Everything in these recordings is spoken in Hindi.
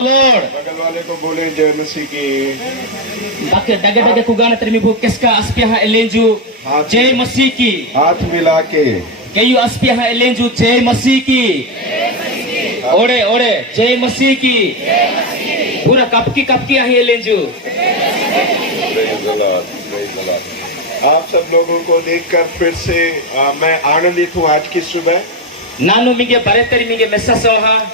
Lord. बगल वाले को बोले जय मसीह की। Bakit daga-daga kugana termibu keska aspiaha elenju Jai Masih ki. हाथ मिला के Kayu aspiaha elenju Jai Masih ki. Ore ore Jai Masih ki. Pura kapki ahi elenju. Praise the Lord, praise the Lord। आप सब लोगों को देखकर फिर से मैं आनंदित हूँ आज की सुबह। Nanu minge baretari minge mesasoha.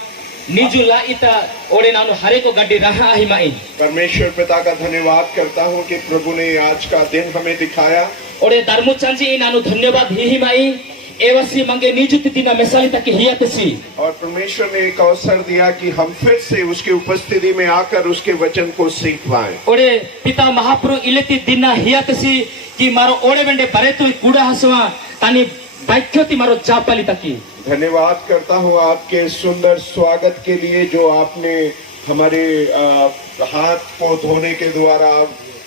Niju la ita ore nanu hare ko gaddi raha ahi mai. परमेश्वर पिता का धन्यवाद करता हूँ कि प्रभु ने आज का दिन हमें दिखाया। Ore darmu chanji nanu dhanyabad hihi mai. Evasi mange niju titina mesalita ki hiyatesi. और परमेश्वर ने एक अवसर दिया कि हम फिर से उसकी उपस्थिति में आकर उसके वचन को सीख पाएं। Ore pita mahapru ileti dina hiyatesi ki maro ore bende baretu kuda haswa tani baikyoti maro japali taki. धन्यवाद करता हूँ आपके सुंदर स्वागत के लिए जो आपने हमारे हाथ को धोने के द्वारा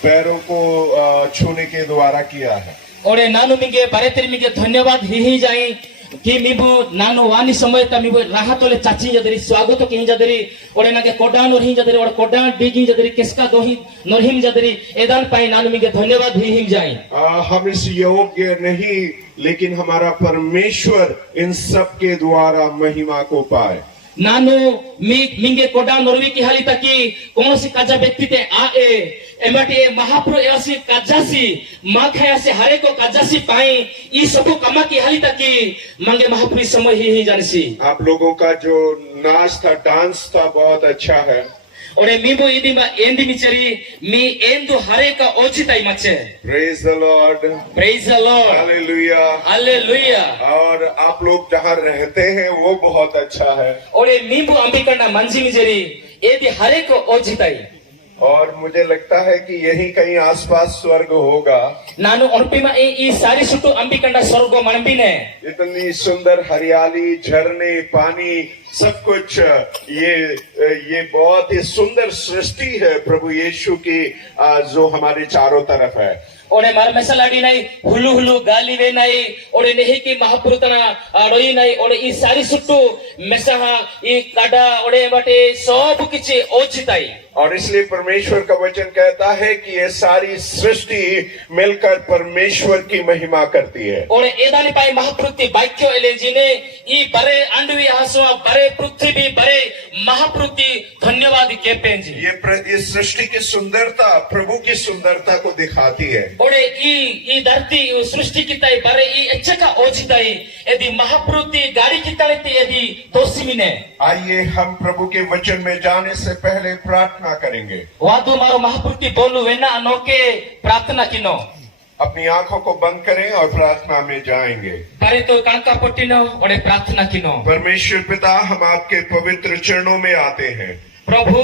पैरों को छूने के द्वारा किया है। Ore nanu minge bareteri minge dhanyabad hihi jai ki mibu nanu wani samoyta mibu rahatole chachi jaderi swagato ki jaderi ore nage kodan orhi jaderi ore kodan digi jaderi keska dohi norhim jaderi edan pai nanu minge dhanyabad hihi jai। हम इस योग्य नहीं लेकिन हमारा परमेश्वर इन सब के द्वारा महिमा को पाए। Nanu minge kodan norvi ki halita ki konosi kaja bektite ae emati mahapro easi kajasi makhayasi hare ko kajasi pai ई सबको कमा की हालिता की मांगे महापुरी समय ही जानसी। आप लोगों का जो नाच था डांस था बहुत अच्छा है। Ore mibu idima endi michari mi endu hare ka ochitai mache। Praise the Lord, Praise the Lord, Hallelujah। Hallelujah। और आप लोग जहाँ रहते हैं वो बहुत अच्छा है। Ore mibu ambikanda manji michari edi hare ko ochitai। और मुझे लगता है कि यही कहीं आसपास स्वर्ग होगा। Nanu orpima ई सारी सुटु ambikanda स्वर्गो मनबिने। इतनी सुंदर हरियाली, झरने, पानी, सब कुछ ये बहुत ही सुंदर सृष्टि है प्रभु यीशु की जो हमारे चारों तरफ है। Ore mar mesaladi nai hulu hulu gali ve nai ore nehi ki mahapurutana roi nai ore ई सारी सुटु mesaha ई kada ore bate सब किछि ओचिताई। और इसलिए परमेश्वर का वचन कहता है कि ये सारी सृष्टि मिलकर परमेश्वर की महिमा करती है। Ore edani pai mahapruti baikyo elejine ई bare अंडवी आसवा bare पृथ्वी bare महापृथ्वी धन्यवाद केपेंजी। ये सृष्टि की सुंदरता प्रभु की सुंदरता को दिखाती है। Ore ई धरती सृष्टि की ताई bare ई अच्छका ओचिताई यदि महापृथ्वी गाड़ी की ताई यदि दोषिमिने। आइए हम प्रभु के वचन में जाने से पहले प्रार्थना करेंगे। वादु मारो महापृथ्वी बोलू वेना अनोके प्रार्थना किनो। अपनी आंखों को बंद करें और प्रार्थना में जाएंगे। बारे तो कांका पोटिनो और प्रार्थना किनो। परमेश्वर पिता हम आपके पवित्र चरणों में आते हैं। प्रभु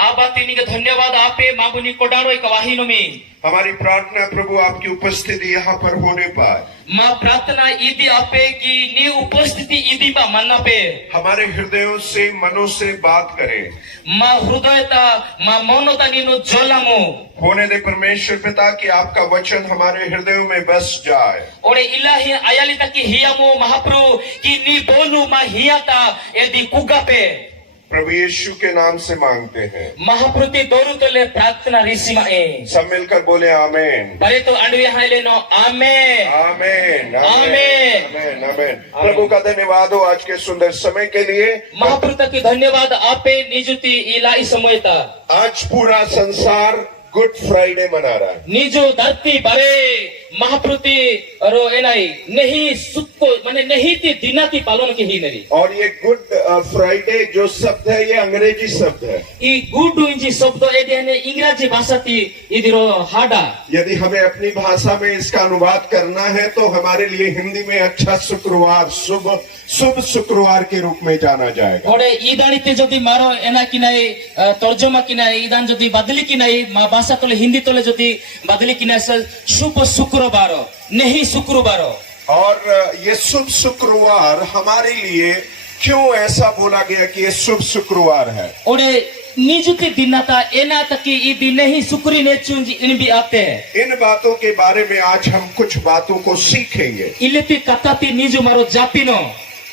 आबाती निके धन्यवाद आपे माबुनी कोडारो एक वाहिनो में। हमारी प्रार्थना प्रभु आपकी उपस्थिति यहाँ पर होने पर माँ प्रार्थना इदी आपे की नी उपस्थिति इदी बा मन्ना पे हमारे हृदयों से मनों से बात करें। माँ हृदयता माँ मौनता नीनु जोलामो होने दे परमेश्वर पिता कि आपका वचन हमारे हृदयों में बस जाए। ओरे इलाही आयालिता की हियामो महाप्रभु की नी बोलू माँ हियाता यदि कुगा पे प्रभु यीशु के नाम से मांगते हैं। महाप्रभु दोरु तले प्रार्थना रिसीमा ए सब मिलकर बोले आमेन। बारे तो अंडवी हाइले नो आमेन आमेन आमेन आमेन आमेन। प्रभु का धन्यवाद हो आज के सुंदर समय के लिए। महाप्रभु की धन्यवाद आपे निजुति इलाई समयता। आज पूरा संसार गुड फ्राइडे मना रहा है। निजो धरती बारे महाप्रभु रो एनाई नहीं सुक्को माने नहीं ती दिना की पालन की ही नरी। और ये गुड फ्राइडे जो शब्द है ये अंग्रेजी शब्द है। ई गुड इंजी शब्द एदिने इंग्रजी भाषा ती इदिरो हाडा। यदि हमें अपनी भाषा में इसका अनुवाद करना है तो हमारे लिए हिंदी में अच्छा शुक्रवार शुभ शुक्रवार के रूप में जाना जाएगा। ओरे ईदानिते जदि मारो एना किनाई तर्जुमा किनाई ईदान जदि बदली किनाई मा भाषा तले हिंदी तले जदि बदली किनाई शुभ शुक्रवार नहीं शुक्रवार। और ये शुभ शुक्रवार हमारे लिए क्यों ऐसा बोला गया कि ये शुभ शुक्रवार है? ओरे निजुति दिनाता एना तकी ई दिन ही शुक्री ने चुंजी इन भी आते हैं। इन बातों के बारे में आज हम कुछ बातों को सीखेंगे। इलेती कताती निजु मारो जापिनो।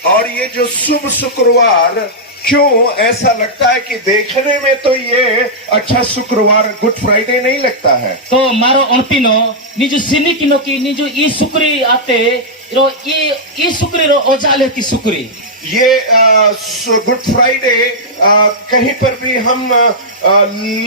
और ये जो शुभ शुक्रवार क्यों ऐसा लगता है कि देखने में तो ये अच्छा शुक्रवार गुड फ्राइडे नहीं लगता है? तो मारो अणपिनो निजु सिनी किनो की निजु ई सुक्री आते रो ई सुक्री रो ओजाले की सुक्री ये गुड फ्राइडे कहीं पर भी हम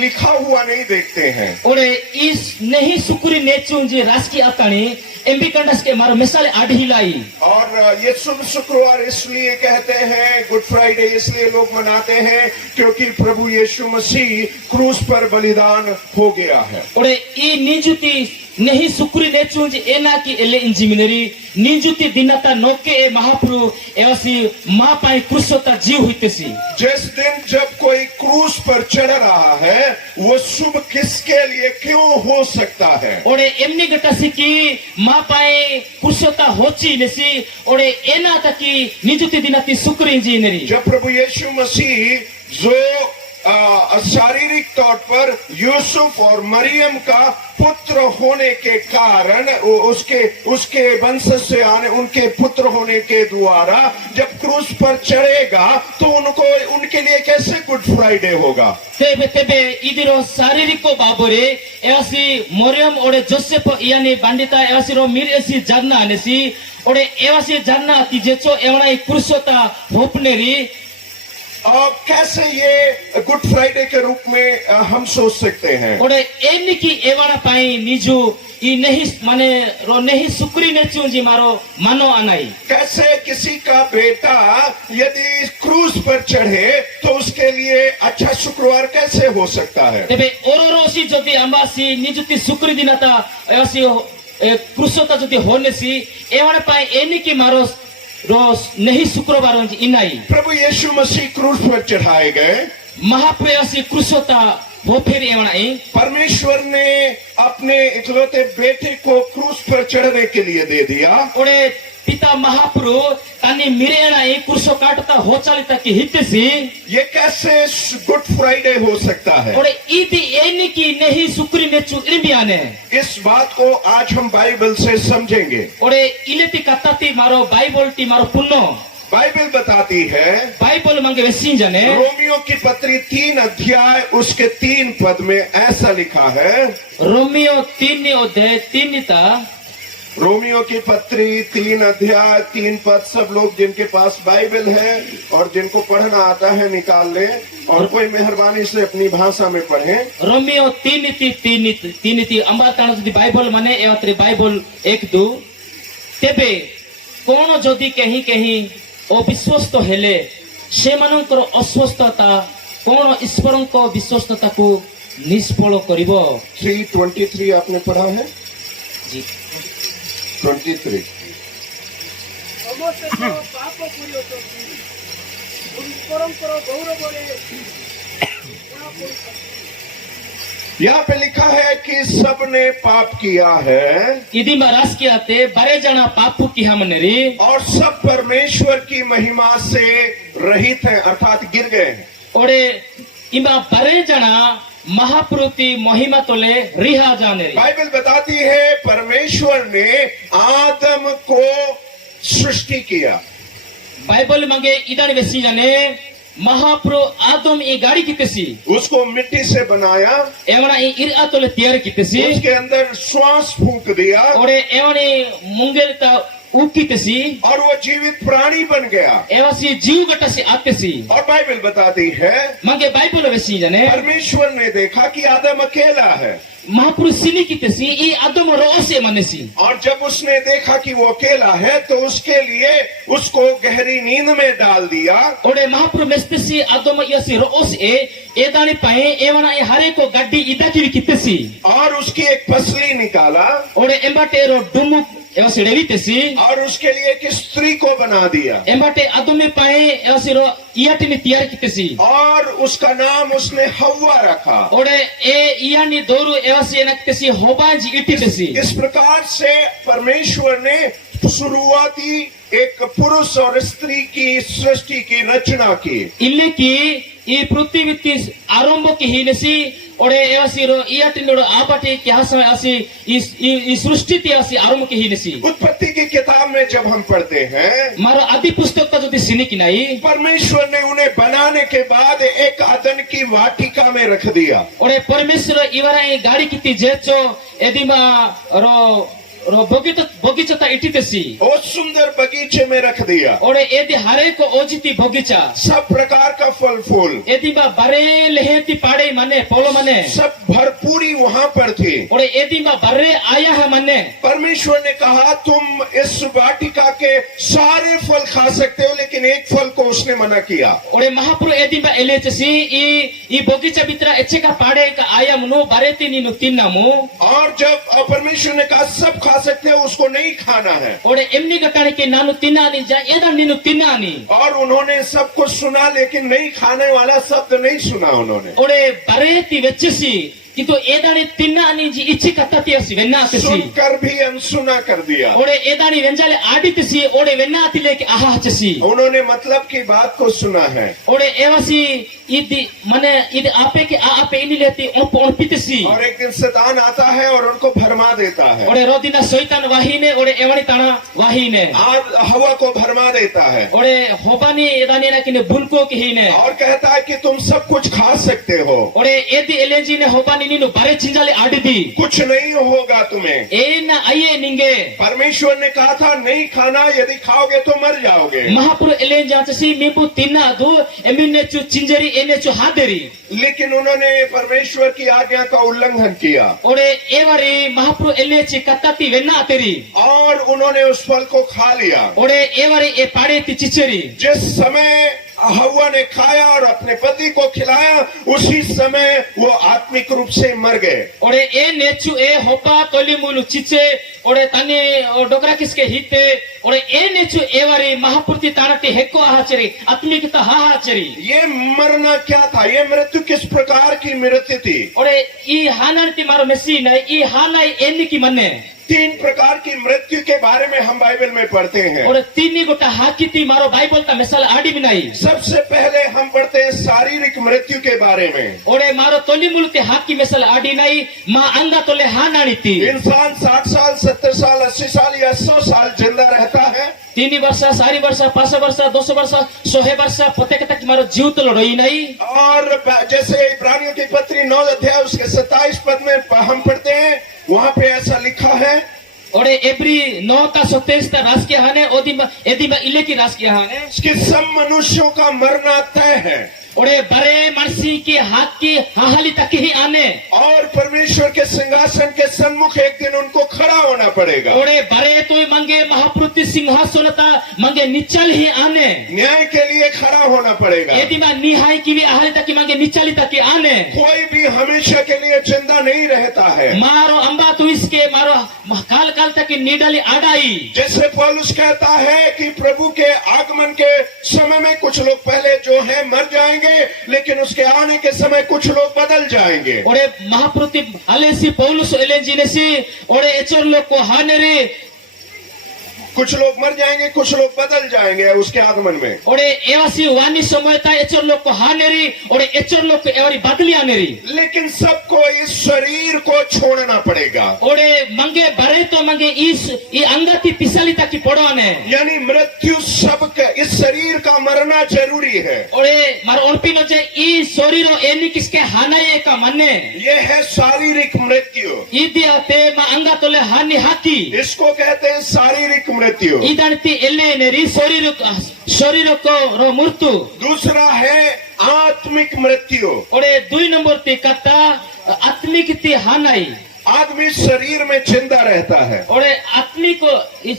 लिखा हुआ नहीं देखते हैं। ओरे इस नहीं सुक्री नेचुं जी राजकी आतानी एम्बिकंडस के मारो मिसाल आढ़िलाई और ये शुक्रवार इसलिए कहते हैं, गुड फ्राइडे इसलिए लोग मनाते हैं क्योंकि प्रभु यीशु मसीह क्रूस पर बलिदान हो गया है। ओरे ई निजुति नहीं सुक्री नेचुं जी एना की एले इंजिमिनरी निजुति दिनाता नोके ए महाप्रभु एवसी मां पाई क्रूसता जीव हुईतेसी। जिस दिन जब कोई क्रूस पर चढ़ रहा है वो शुभ किसके लिए क्यों हो सकता है? ओरे एमनी गटासी की मां पाए क्रूसता होची नेसी ओरे एना तकी निजुति दिनाती सुक्री इंजिनरी। जब प्रभु यीशु मसीह जो शारीरिक तौर पर यूसुफ और मरियम का पुत्र होने के कारण उसके वंश से आने उनके पुत्र होने के द्वारा जब क्रूस पर चढ़ेगा तो उनके लिए कैसे गुड फ्राइडे होगा? तेबे तेबे इदिरो शारीरिको बाबोरे एवासी मरियम ओरे जोसेफ यानी बांडिता एवासी रो मीर एसी जानना आनेसी ओरे एवासी जानना ती जेचो एवनाई क्रूसोता होपनेरी और कैसे ये गुड फ्राइडे के रूप में हम सोच सकते हैं? ओरे एनी की एवाना पाई निजु ई नहीं माने रो नहीं सुक्री ने चूंजी मारो मानो अनाई। कैसे किसी का बेटा यदि क्रूस पर चढ़े तो उसके लिए अच्छा शुक्रवार कैसे हो सकता है? तेबे ओरोरोसी जदि अंबासी निजुति सुक्री दिनाता एवासी क्रूसोता जदि होनेसी एवाना पाई एनी की मारो रोज नहीं शुक्रवार इनाई प्रभु यीशु मसीह क्रूस पर चढ़ाए गए। महाप्रयासी क्रूसोता वो फिर एवनाई परमेश्वर ने अपने इकलौते बेटे को क्रूस पर चढ़ने के लिए दे दिया। ओरे पिता महाप्रभु तानी मिरेनाई क्रूसो काटता हो चालिता की हितसी ये कैसे गुड फ्राइडे हो सकता है? ओरे इति एनी की नहीं सुक्री ने चु इरबियाने इस बात को आज हम बाइबल से समझेंगे। ओरे इलेति कताती मारो बाइबल टी मारो पुन्नो बाइबल बताती है, बाइबल मंगे वेसिं जाने रोमियो की पत्री 3 अध्याय उसके 3 पद में ऐसा लिखा है। रोमियो 3 अध्याय 3 रोमियो की पत्री 3 अध्याय 3 पद सब लोग जिनके पास बाइबल है और जिनको पढ़ना आता है निकाल ले और कोई मेहरबानी से अपनी भाषा में पढ़े। रोमियो 3 अंबाताण जदि बाइबल माने एवत्री बाइबल 1-2 तेबे कोन जदि कहीं कहीं अविश्वस्त हेले से मानकर अस्वस्थता कोन ईश्वरक विश्वस्तता को निष्फल करिवो। 3:23 आपने पढ़ा है जी 23 यहाँ पे लिखा है कि सबने पाप किया है इदी महाराज के आते बारे जाना पापू की हमनेरी और सब परमेश्वर की महिमा से रहित हैं अर्थात गिर गए हैं। ओरे इमा बारे जाना महापुरुति महिमा तोले रिहा जाने। बाइबल बताती है परमेश्वर ने आदम को सृष्टि किया। बाइबल मांगे इदानी वेसी जाने महाप्रभु आदम ई गाड़ी कितेसी उसको मिट्टी से बनाया एवना ई इरा तोले तैयार कितेसी उसके अंदर श्वास फूंक दिया ओरे एवने मुंगेलता उकितेसी और वो जीवित प्राणी बन गया एवासी जीव गटसी आतेसी। और बाइबल बताती है मांगे बाइबल वेसी जाने परमेश्वर ने देखा कि आदम अकेला है महापुरुष सिनी कितेसी ई आदम रोसे मानेसी और जब उसने देखा कि वो अकेला है तो उसके लिए उसको गहरी नींद में डाल दिया। ओरे महापुरुष मेस्तेसी आदम यसी रोस एदानी पाए एवना ए हारे को गड्डी इदा की कितेसी और उसकी एक पसली निकाला ओरे एम्बाटेरो डुमुक एवसी डेवितेसी और उसके लिए एक स्त्री को बना दिया एम्बाटे आदमे पाए एवसी रो इयाटिनी तैयार कितेसी और उसका नाम उसने हव्वा रखा। ओरे ए इयानी दोरु एवसी एनकतेसी होबाज इटितेसी। इस प्रकार से परमेश्वर ने शुरुआती एक पुरुष और स्त्री की सृष्टि की रचना की। इल्ले की ಈ ಪೃಥ್ವಿ ಆರಂಭ की ही नसी ओडे एवासी रो इयाटी नो आपाटी के समय आसी ई सृष्टि ती आसी आरंभ की ही नसी उत्पत्ति की किताब में जब हम पढ़ते हैं, मारो आदि पुस्तक का जो सिनी की नहीं परमेश्वर ने उन्हें बनाने के बाद एक आदन की वाटिका में रख दिया। ओडे परमेश्वर इवरा गाड़ी की ती जेचो एदिमा रो रो बगीचा इटितेसी और सुंदर बगीचे में रख दिया। ओडे एदि हरे को ओजिती बगीचा सब प्रकार का फल फूल, एदिमा बारे लेहेती पाड़े माने पोलो माने सब भरपूरी वहाँ पर थी। ओडे एदिमा बारे आया है माने परमेश्वर ने कहा तुम इस वाटिका के सारे फल खा सकते हो, लेकिन एक फल को उसने मना किया। ओडे महापुरु एदिमा एलेचसी ई बगीचा बितरा एचेका पाड़े का आया मनो बारेती नीनु तिन्नामु और जब परमेश्वर ने कहा सब खा सकते हो, उसको नहीं खाना है। ओडे एमनी गटाने के नानु तिनानी जा एदा नीनु तिनानी और उन्होंने सब कुछ सुना, लेकिन नहीं खाने वाला शब्द नहीं सुना उन्होंने। ओडे बारेती वेचसी किंतु एदानी तिनानी जी इच्छी कत्ताती असी वेन्नातसी सुनकर भी अनसुना कर दिया। ओडे एदानी वेंजाले आडितसी ओडे वेन्नाती लेके आहाचसी उन्होंने मतलब की बात को सुना है। ओडे एवासी इदी माने इद आपे के आपे इनी लेती ओणपितसी और एक दिन शैतान आता है और उनको भरमा देता है। ओडे रोदिना शैतान वाहीने ओडे एवानी ताना वाहीने और हवा को भरमा देता है ओडे होबानी एदानी ना किने बुनको की हीने और कहता है कि तुम सब कुछ खा सकते हो, ओडे एदी एलेजी ने होबानी नीनु बारे चिंजाले आडिदी कुछ नहीं होगा तुम्हें। एना आये निंगे परमेश्वर ने कहा था नहीं खाना, यदि खाओगे तो मर जाओगे। महापुरु एलेन जाचसी मीपु तिन्ना दु एमिने चु चिंजरी एने चु हादेरी लेकिन उन्होंने परमेश्वर की आज्ञा का उल्लंघन किया ओडे एवरी महापुरु एलेची कत्ताती वेन्ना तेरी और उन्होंने उस फल को खा लिया। ओडे एवरी ए पाड़े ती चिचेरी जिस समय हव्वा ने खाया और अपने पति को खिलाया, उसी समय वो आत्मिक रूप से मर गए। ओडे ए नेचु ए होपा तोली मुलु चिचे ओडे तने डोकरा किसके हिते ओडे ए नेचु एवरी महापुरति तानटी हेको आहाचरी आत्मिकता हाहाचरी ये मरना क्या था? ये मृत्यु किस प्रकार की मृत्यु थी? ओडे ई हानांती मारो मेसी न ई हानाई एनी की मन्ने 3 प्रकार की मृत्यु के बारे में हम बाइबल में पढ़ते हैं। ओडे तीनी गोटा हाकीती मारो बाइबल ता मिसाल आडी बिनाई सबसे पहले हम पढ़ते हैं शारीरिक मृत्यु के बारे में। ओडे मारो तोली मुलते हाकी मिसाल आडी नाई मा अंगा तोले हानानीती इंसान 60 साल 70 साल 80 साल या 100 साल जिंदा रहता है। 3 वर्ष 4 वर्ष 5 वर्ष 200 वर्ष 100 वर्ष प्रत्येक तक मारो जीव तो लड़ोई नहीं। और जैसे इब्रानियों की पत्री 9 अध्याय उसके 27 पद में हम पढ़ते हैं, वहाँ पे ऐसा लिखा है ओडे एवरी 9 ता 27 ता रास के हाने ओदिमा एदिमा इले की रास के हाने कि सब मनुष्यों का मरना तय है ओडे बरे मर्सी की हाथ की हाहाली तक ही आने और परमेश्वर के सिंहासन के सन्मुख एक दिन उनको खड़ा होना पड़ेगा। ओडे बरे तो मंगे महापुरुति सिंहासनता मंगे निचल ही आने न्याय के लिए खड़ा होना पड़ेगा। एदिमा निहाय की भी आहाली तक मंगे निचली तक आने कोई भी हमेशा के लिए जिंदा नहीं रहता है। मारो अंबा तो इसके मारो काल काल तक निडाली आडाई जैसे पौलुस कहता है कि प्रभु के आगमन के समय में कुछ लोग पहले जो है मर जाएंगे, लेकिन उसके आने के समय कुछ लोग बदल जाएंगे। ओडे महापुरुति अलेसी पौलुस एलेंजिनेसी ओडे एचर लोग को हानेरे कुछ लोग मर जाएंगे, कुछ लोग बदल जाएंगे उसके आगमन में। ओडे एवासी वानी समयता एचर लोग को हानेरी ओडे एचर लोग को एवरी बदली आनेरी लेकिन सबको इस शरीर को छोड़ना पड़ेगा। ओडे मंगे बरे तो मंगे इस ई अंगति पिसली तक की पड़वाने यानी मृत्यु सबका इस शरीर का मरना जरूरी है। ओडे मार ओलपिनो जे ई शरीरो एनी किसके हानाये का मन्ने ये है शारीरिक मृत्यु। ई दियाते मा अंगा तोले हानि हाकी इसको कहते हैं शारीरिक मृत्यु। इदानती एले नेरी शरीर को रो मृत्यु। दूसरा है आत्मिक मृत्यु। ओडे 2 नंबर ती कथा आत्मिक ती हानाई आदमी शरीर में जिंदा रहता है ओडे आत्मिक ई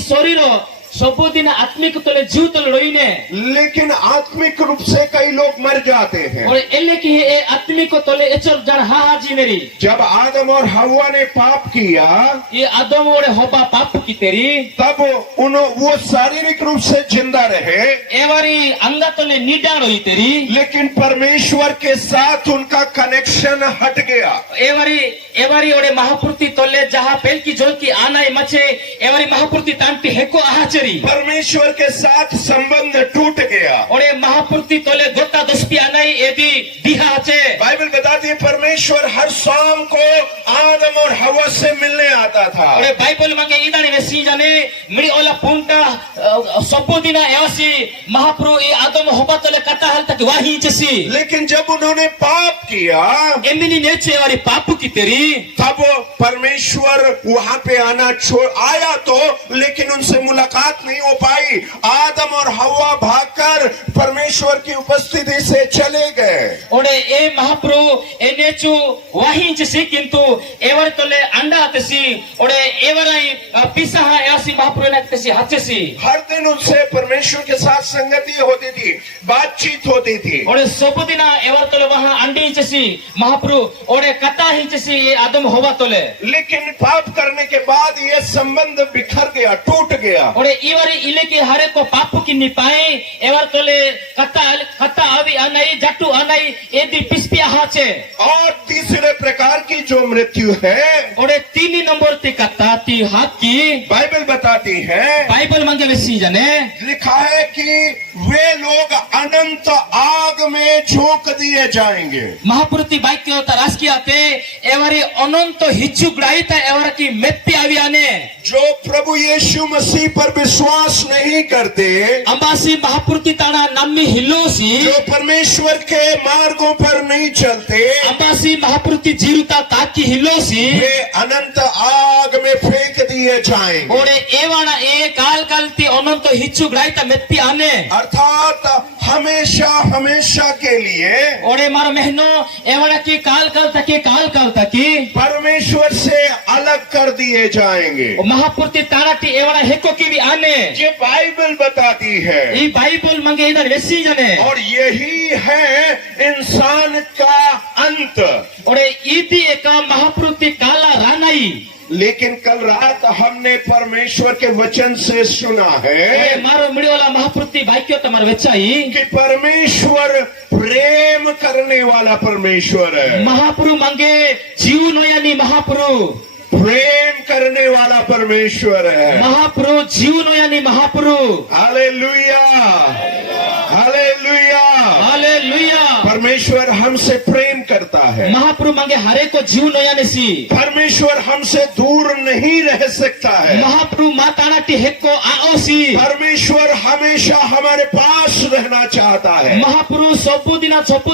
शरीर सबुदिन आत्मिक तोले जीव तोले रोइने लेकिन आत्मिक रूप से कई लोग मर जाते हैं। और एले की ए आत्मिक तोले एचर जन हाहाजी मेरी जब आदम और हव्वा ने पाप किया ये आदम ओडे होबा पाप की तेरी तब वो शारीरिक रूप से जिंदा रहे एवरी अंगा तोले निडान हुई तेरी लेकिन परमेश्वर के साथ उनका कनेक्शन हट गया। एवरी ओडे महापुरुति तोले जहाँ पेल की जोल की आनाई मचे एवरी महापुरुति तांती हेको आहाचरी करी परमेश्वर के साथ संबंध टूट गया। ओरे महापुरुति तोले गोता दोस्ती आनाई एदी दिहा छे बाइबल बताती है परमेश्वर हर शाम को आदम और हवा से मिलने आता था। ओरे बाइबल मांगे इदानी वेसी जाने मिडी ओला पुंटा सबो दिना एवसी महाप्रभु ई आदम हवा तोले कता हल तक वाही चसी लेकिन जब उन्होंने पाप किया एमिनी नेचे वाली पापु की तेरी तब परमेश्वर वहां पे आया तो लेकिन उनसे मुलाकात नहीं हो पाई। आदम और हवा भागकर परमेश्वर की उपस्थिति से चले गए। ओरे ए महाप्रभु ए नेचु वाही चसी किंतु एवर तोले अंडा तसी ओरे एवराई पिसा एसी महाप्रभु ने तसी हचसी हर दिन उनसे परमेश्वर के साथ संगति होती थी, बातचीत होती थी। ओरे सब दिना एवर तोले वहां अंडी चसी महाप्रभु ओरे कता ही चसी ये आदम हवा तोले लेकिन पाप करने के बाद ये संबंध बिखर गया, टूट गया। ओरे इवरी इले के हरे को पापु की निपाए एवर तोले कता अवि अनाई जट्टू अनाई एदी पिस्पिया हाचे और तीसरे प्रकार की जो मृत्यु है ओरे 3 नंबर ती कता ती हाथ की बाइबल बताती है, बाइबल मांगे वेसी जाने लिखा है कि वे लोग अनंत आग में झोंक दिए जाएंगे। महापुरुति बाक्य राजकीय आते एवरी अनंत हिचुगड़ाई था एवर की मेत्ती आवी आने जो प्रभु यीशु मसीह पर विश्वास नहीं करते, अंबासी महापुरुति ताना नम्मी हिलोसी जो परमेश्वर के मार्गों पर नहीं चलते, अंबासी महापुरुति जीरुता ताकी हिलोसी वे अनंत आग में फेंक दिए जाएंगे। ओरे एवाना ए काल कालती अनंत हिचुगड़ाई था मेत्ती आने अर्थात हमेशा हमेशा के लिए ओरे मार महीनो एवना की काल काल तकी परमेश्वर से अलग कर दिए जाएंगे। महापुरुति ताराटी एवना हेको की भी आने ये बाइबल बताती है ई बाइबल मंगे इधर वेसी जाने और यही है इंसान का अंत। ओरे इदी एक महापुरुति काला रानाई लेकिन कल रात हमने परमेश्वर के वचन से सुना है मारो मिड़ोला महापुरुति भाग्यो तमार वेचाई कि परमेश्वर प्रेम करने वाला परमेश्वर है। महापुरु मांगे जीव नोयानी महापुरु प्रेम करने वाला परमेश्वर है। महापुरु जीव नोयानी महापुरु हालेलुया, हालेलुया, हालेलुया। परमेश्वर हमसे प्रेम करता है। महापुरु मांगे हरे को जीव नोयाने सी परमेश्वर हमसे दूर नहीं रह सकता है। महापुरु माताना टी हेको आओसी परमेश्वर हमेशा हमारे पास रहना चाहता है। महापुरु सबु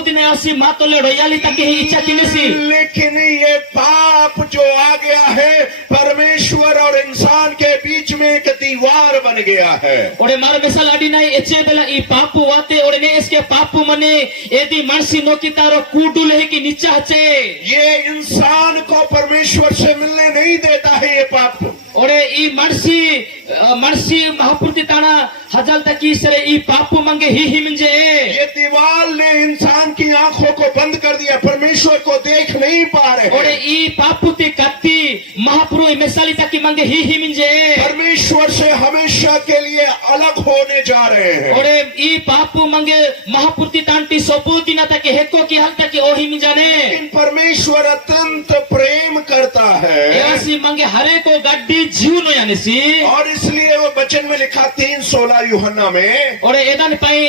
दिन आसी मातोले रोयाली तक ही इच्छा किनेसी लेकिन ये पाप जो आ गया है परमेश्वर और इंसान के बीच में एक दीवार बन गया है। ओरे मार मिसाल अडी नहीं एचे बेला ई पापु वाते ओरे ने इसके पापु मने एदी मर्सी नोकी तारो कूडू लेहे की नीचा हचे ये इंसान को परमेश्वर से मिलने नहीं देता है। ये पाप ओरे ई मर्सी महापुरुति ताना हजल तकी सरे ई पापु मंगे ही मिंजे ये दीवार ने इंसान की आंखों को बंद कर दिया, परमेश्वर को देख नहीं पा रहे। ओरे ई पापुति कत्ती महापुरु मिसाली तकी मंगे ही मिंजे परमेश्वर से हमेशा के लिए अलग होने जा रहे हैं। ओरे ई पापु मंगे महापुरुति तांटी सबु दिन तक हेको की हल तक ओही मिंजाने लेकिन परमेश्वर अत्यंत प्रेम करता है एसी मंगे हरे को गड्डी जीव नो यानी सी और इसलिए वो वचन में लिखा 3:16 यूहन्ना में ओरे एदान पाई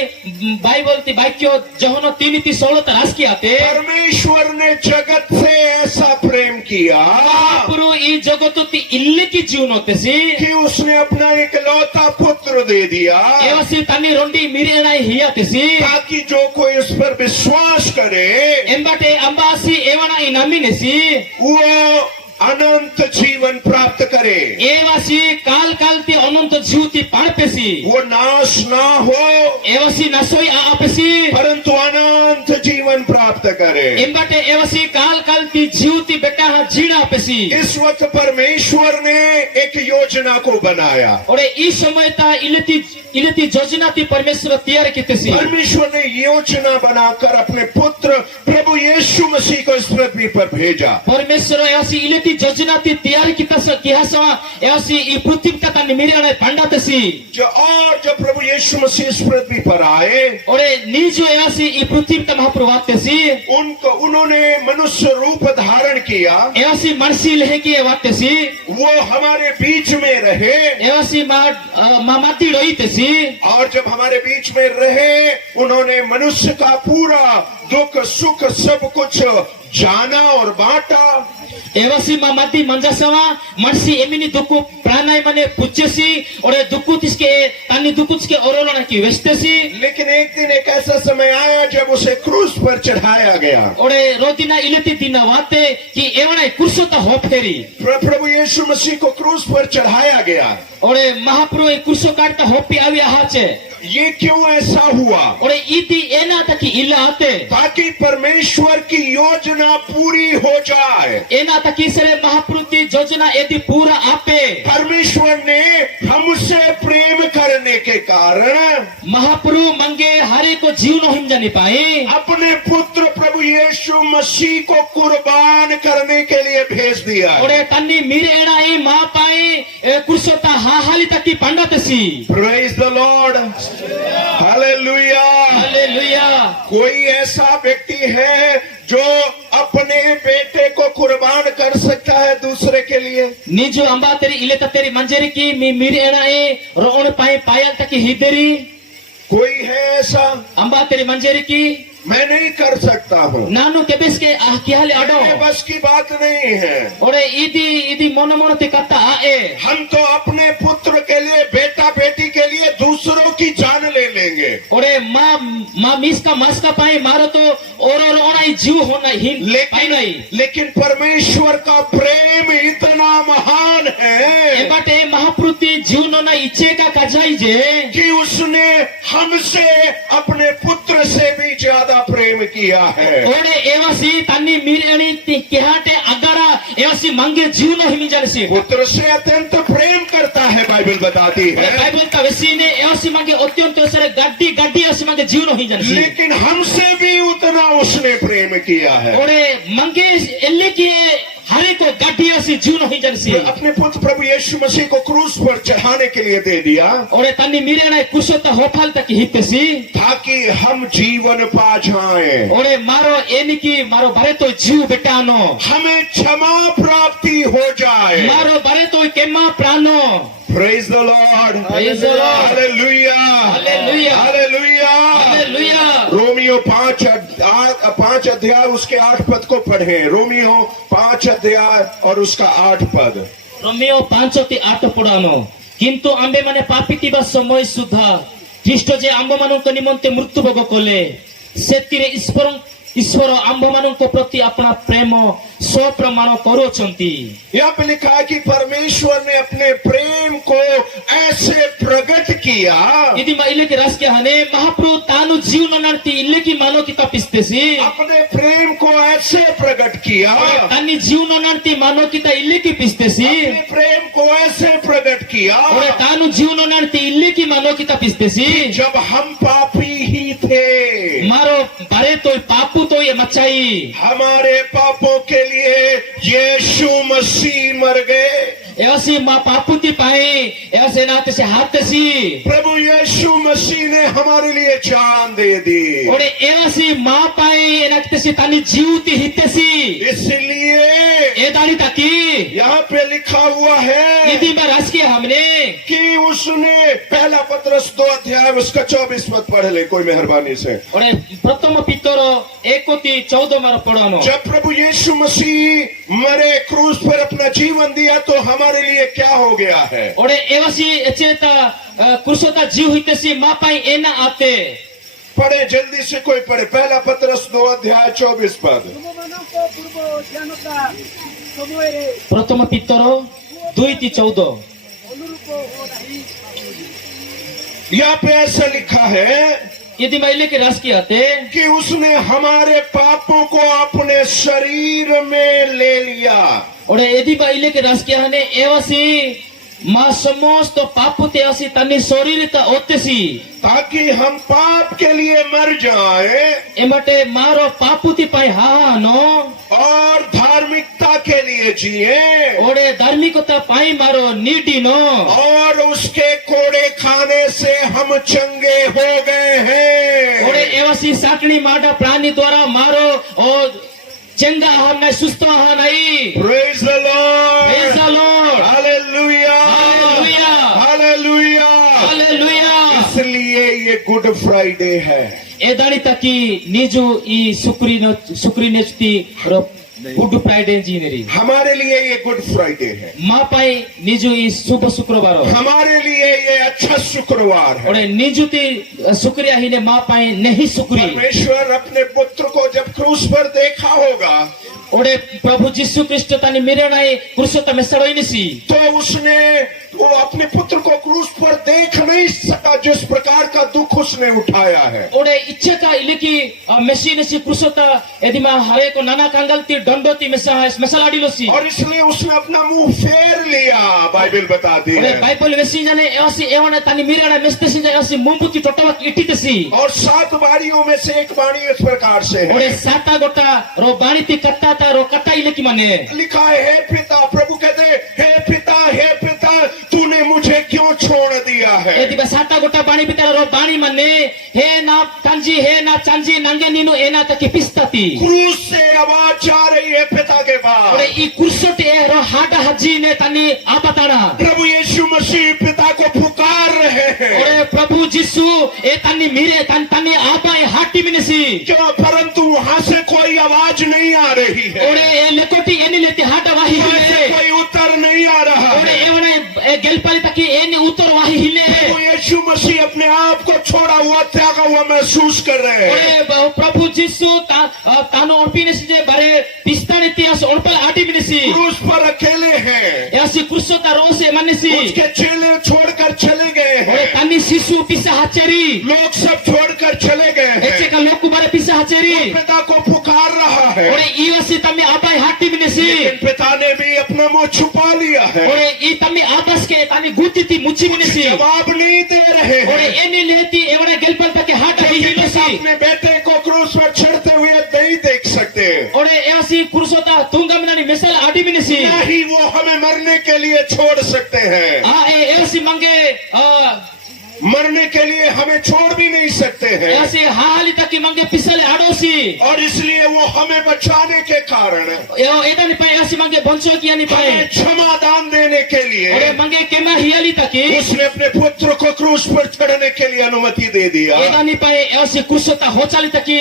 बाइबल ती वाक्यो जहनो 3:16 तरास की आते परमेश्वर ने जगत से ऐसा प्रेम किया महापुरु ई जगतुति इल्ले की जीव नोतेसी कि उसने अपना इकलौता पुत्र दे दिया एवसी तनी रोंडी मिरेनाई हियातेसी ताकि जो कोई उस पर विश्वास करे एम्बाटे अंबासी एवना ई नमिनेसी वो अनंत जीवन प्राप्त करे। एवसी काल कालती अनंत जीवती पाणपेसी वो नाश ना हो एवसी नसोई आपेसी परंतु अनंत जीवन प्राप्त करे। एम्बाटे एवसी काल कालती जीवती बेटा जीना पेसी इस वक्त परमेश्वर ने एक योजना को बनाया। ओरे इस समय ता इलेती योजना ती परमेश्वर तैयार कीतेसी परमेश्वर ने योजना बनाकर अपने पुत्र प्रभु यीशु मसीह को इस पृथ्वी पर भेजा। परमेश्वर ऐसी इलेती योजना ती तैयार कियासा ऐसी ई पृथ्वी का निमिरणे पंडातसी जब प्रभु यीशु मसीह इस पृथ्वी पर आए ओरे निजो ऐसी ई पृथ्वी का महाप्रवातेसी उन्होंने मनुष्य रूप धारण किया। ऐसी मर्सी लेके वातेसी वो हमारे बीच में रहे, एवसी मा माती रहितेसी और जब हमारे बीच में रहे उन्होंने मनुष्य का पूरा दुख सुख सब कुछ जाना और बांटा। एवसी मा माती मंजासवा मनसी एमिनी दुकु प्राणाय माने पुच्छेसी और दुकु तिसके तानी दुकु तिसके ओरोलोना की वेस्तेसी। लेकिन एक दिन एक ऐसा समय आया जब उसे क्रूस पर चढ़ाया गया। और रोदिना इलेती दिना वाते कि एवनाय कुर्सोता हो फेरी प्रभु यीशु मसीह को क्रूस पर चढ़ाया गया। और महाप्रभु ए कुर्सो काटता होपी आव्या हाचे। ये क्यों ऐसा हुआ? और इति एना तकी इला आते ताकि परमेश्वर की योजना पूरी हो जाए। एना तकी सरे महाप्रभु की योजना यदि पूरा आपे परमेश्वर ने हमसे प्रेम करने के कारण महाप्रभु मंगे हरे को जीव न हम जानी पाए अपने पुत्र प्रभु यीशु मसीह को कुर्बान करने के लिए भेज दिया। और तन्नी मीरे एना ए मा पाए कुर्सोता हाली तकी पंडतसी। Praise the Lord, hallelujah, hallelujah. कोई ऐसा व्यक्ति है जो अपने बेटे को कुर्बान कर सकता है दूसरे के लिए? निजो अंबा तेरी इलेता तेरी मंजरी की मीरे एना ए रोण पाए पायल तकी हिदरी कोई है ऐसा? अंबा तेरी मंजरी की मैं नहीं कर सकता हूँ, नानु केबेस के किहाले अडो मेरे बस की बात नहीं है। और इदी इदी मोनो मोनो ते कत्ता आए हम तो अपने पुत्र के लिए बेटा बेटी के लिए दूसरों की जान ले लेंगे। और माँ मिस का मास का पाए मारो तो और ओनाई जीव होना ही पाई नहीं। लेकिन परमेश्वर का प्रेम इतना महान है एबाटे महापुरुति जीव नो ना इच्छे का काजाई जे कि उसने हमसे अपने पुत्र से भी ज्यादा प्रेम किया है। और एवसी तन्नी मीरेणी केहाटे अगारा एवसी मंगे जीव नो हिमी जानसी पुत्र से अत्यंत प्रेम करता है, बाइबल बताती है। बाइबल का वसी ने एवसी मंगे अत्यंत सरे गड्डी गड्डी एवसी मंगे जीव नो ही जानसी। लेकिन हमसे भी उतना उसने प्रेम किया है। और मंगे एल्ले की हरे को गड्डी एवसी जीव नो ही जानसी। अपने पुत्र प्रभु यीशु मसीह को क्रूस पर चढ़ाने के लिए दे दिया और तन्नी मीरेणा कुशोता होफाल तक हितेसी ताकि हम जीवन पा जाएं। और मारो एनिकी मारो बारे तो जीव बेटानो हमें क्षमा प्राप्ति हो जाए। मारो बारे तो केमा प्राणो। Praise the Lord, Praise the Lord. Hallelujah, Hallelujah. Hallelujah, hallelujah. Romeo 5 अध्याय उसके 8 पद को पढ़े। रोमियो 5 अध्याय और उसका 8 पद। रोमियो 5:8 पढ़ानो किंतु आंबे माने पापी थिबा समय सुधा ख्रीष्ट जे आंब मानक निमंते मृत्यु भोग कले सेतिरे ईश्वर आंब मानक प्रति अपना प्रेम स्वप्रमाण करोचंती। यहाँ पे लिखा है कि परमेश्वर ने अपने प्रेम को ऐसे प्रकट किया। यदि माइले के रस के हने महाप्रभु तानु जीवन नर्ती इल्ले की मानो की कपिस्तेसी अपने प्रेम को ऐसे प्रकट किया। तानी जीवन नर्ती मानो की ता इल्ले की पिस्तेसी अपने प्रेम को ऐसे प्रकट किया और तानु जीवन नर्ती इल्ले की मानो की कपिस्तेसी जब हम पापी ही थे। मारो बारे तो पापू तो ये मचाई हमारे पापों के लिए यीशु मसीह मर गए। ऐसी माँ पापुती पाए ऐसे नाते से हाथ सी प्रभु यीशु मसीह ने हमारे लिए जान दे दी। और ऐसी माँ पाए नाते से तानी जीवती हिते सी इसलिए ये दानी ताकि यहाँ पे लिखा हुआ है यदि मैं राज किया हमने कि उसने पहला पत्रस 2 अध्याय उसका 24 पद पढ़ ले कोई मेहरबानी से। और प्रथम पितर 1:14 मारो पढ़ानो जब प्रभु यीशु मसीह मरे क्रूस पर अपना जीवन दिया तो हमारे लिए क्या हो गया है? और एवसी एचेता कुशोता जीव हितेसी माँ पाई एना आते पढ़े जल्दी से कोई पढ़े। पहला पत्रस 2 अध्याय 24 पद। प्रथम पितर 2:14 यहाँ पे ऐसा लिखा है यदि मैले के रस की आते कि उसने हमारे पापों को अपने शरीर में ले लिया। और यदि मैले के रस किया ने एवसी माँ समस्त पापुते एवसी तन्नी शरीर का ओतेसी ताकि हम पाप के लिए मर जाए एमटे मारो पापुती पाए हानो और धार्मिकता के लिए जिए और धार्मिकता पाई मारो नीटिनो और उसके कोड़े खाने से हम चंगे हो गए हैं। और एवसी साकनी माटा प्राणी द्वारा मारो और चंगा हम नहीं सुस्त नहीं। Praise the Lord, Praise the Lord. ये गुड फ्राइडे है। एदानी ताकि निजु ई सुक्री नेचती रो गुड फ्राइडे जीनेरी हमारे लिए ये गुड फ्राइडे है। मा पाए निजु ई शुभ शुक्रवार हमारे लिए ये अच्छा शुक्रवार है। ओरे निजुती शुक्रिया ही ने मा पाए नहीं शुक्री परमेश्वर अपने पुत्र को जब क्रूस पर देखा होगा ओरे प्रभु यीशु ख्रिस्ट तानी मेरे नाई क्रूस तमे सड़ोइनिसी तो उसने वो अपने पुत्र को क्रूस पर देख नहीं सका, जिस प्रकार का दुख उसने उठाया है। ओरे इच्छा का इलेकी मशीन सी क्रूसता यदिमा हरे को नाना कांगलती दंडोती मेसलाडीलोसी और इसलिए उसने अपना मुंह फेर लिया, बाइबल बताती ओरे है। बाइबल वेसी जाने एसी एवना तानी मेरे मेस्तेसी जाने एसी मुंबुती टोटवा इटितसी और 7 बाणियों में से एक बाणी इस प्रकार से है। ओरे साता गोटा रो बाणीती कत्ता रो कट्टा इलेकी माने लिखा है, हे पिता, प्रभु कहते हे पिता तूने मुझे क्यों छोड़ दिया है। यदि साता गोटा बाणी पिता रो बाणी माने हे ना चांजी नंगे नीनु एना तकी पिस्ताती क्रूस से आवाज जा रही है पिता के पास। ओरे ई कुर्सोटे रो हाटा हजी ने तानी आपताना प्रभु यीशु मसीह पिता को पुकार रहे हैं। ओरे प्रभु यीशु ए तानी मीरे तानी आपाए हाटी मिनेसी क्यों, परंतु वहां से कोई आवाज नहीं आ रही है। ओरे ए लेकोटी एनी लेती हाटा वाही वहां से हिले कोई उत्तर नहीं आ रहा ओरे है। एवने गेलपाली तकी एनी उत्तर वाही हिले प्रभु यीशु मसीह अपने आप को छोड़ा हुआ, त्यागा हुआ महसूस कर रहे हैं। ओरे प्रभु यीशु तानो अर्पिनेसी जे बारे पिस्तानी तियास ओरपल आटी मिनेसी क्रूस पर अकेले हैं। यासी कुर्सोता रोसे मानेसी उसके चेले छोड़कर चले गए ओरे हैं। तानी शिशु पिसा हाचेरी लोग सब छोड़कर चले गए एचे हैं। का लोकु बारे पिसा हाचेरी पिता को पुकार रहा है, ओरे इवासी तमे आपाई हाटी मिनेसी लेकिन पिता ने भी अपना मुंह छुपा लिया है। ओरे ई तमे आबास के तानी गुतीती मुची मिनेसी जवाब नहीं दे रहे ओरे हैं। एनी लेती एवने गेलपल तके हाटा क्योंकि पिता हिलेसी अपने बेटे को क्रूस पर चढ़ते हुए नहीं देख सकते। ओरे एसी कुर्सोता तुंगमनानी मिसल आटी मिनेसी ना ही वो हमें मरने के लिए छोड़ सकते हैं। आ एसी मंगे मरने के लिए हमें छोड़ भी नहीं सकते हैं। ऐसे हाली तक की मंगे पिसले आड़ोसी और इसलिए वो हमें बचाने के कारण एदा नहीं पाए ऐसी मंगे बंचो किया नहीं पाए हमें क्षमा दान देने के ओरे लिए मंगे केमा हियाली तक की उसने अपने पुत्र को क्रूस पर चढ़ने के लिए अनुमति दे दिया, एदा नहीं पाए ऐसे कुर्सोता होचाली तक की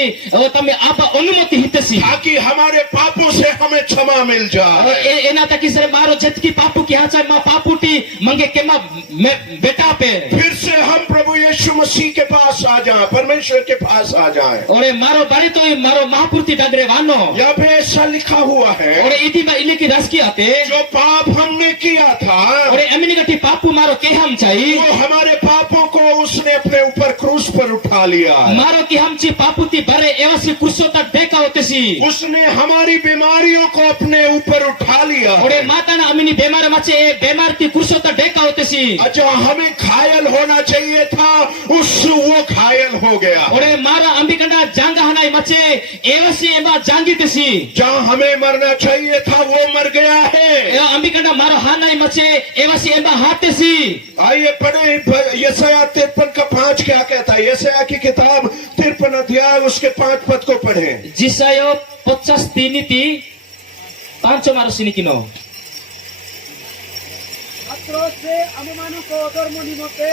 तमे आपा अनुमति हितसी ताकि हमारे पापों से हमें क्षमा मिल जाए। एना तक की सर मारो जत की पापू की हाचा मा पापूटी मंगे केमा बेटा पे फिर से हम प्रभु यीशु मसीह के पास आ जाएं, परमेश्वर के पास आ जाएं। ओरे मारो बाड़ी तो मारो महापुर्ति डगरे वानो यहाँ पे ऐसा लिखा हुआ है, ओरे इति बा इले की रस की आते जो पाप हमने किया था ओरे एमिनी गटी पापू मारो के हम चाहिए वो हमारे पापों को उसने अपने ऊपर क्रूस पर उठा लिया है। मारो की हम ची पापूती बरे एवसी कुर्सोता डेका होतेसी उसने हमारी बीमारियों को अपने ऊपर उठा लिया ओरे है। माता ना अमिनी बेमार मचे ए बेमार ती कुर्सोता डेका होतेसी अच्छा, हमें घायल होना चाहिए था, वो घायल हो गया। ओरे मारा अंबिकंडा जांगा हनाई मचे एवसी एबा जांगी तेसी जहाँ हमें मरना चाहिए था वो मर गया है। ए अंबिकंडा मारो हानाई मचे एवसी एबा हातेसी आइए पढ़े यशायाह 53 का 5 क्या कहता है। यशायाह की किताब 53 अध्याय उसके 5 पद को पढ़े। जिसायो 53 ती 5 मारो सिनिकिनो ମାତ୍ର ସେ ଆମମାନଙ୍କ ଅଧର୍ମ ନିମନ୍ତେ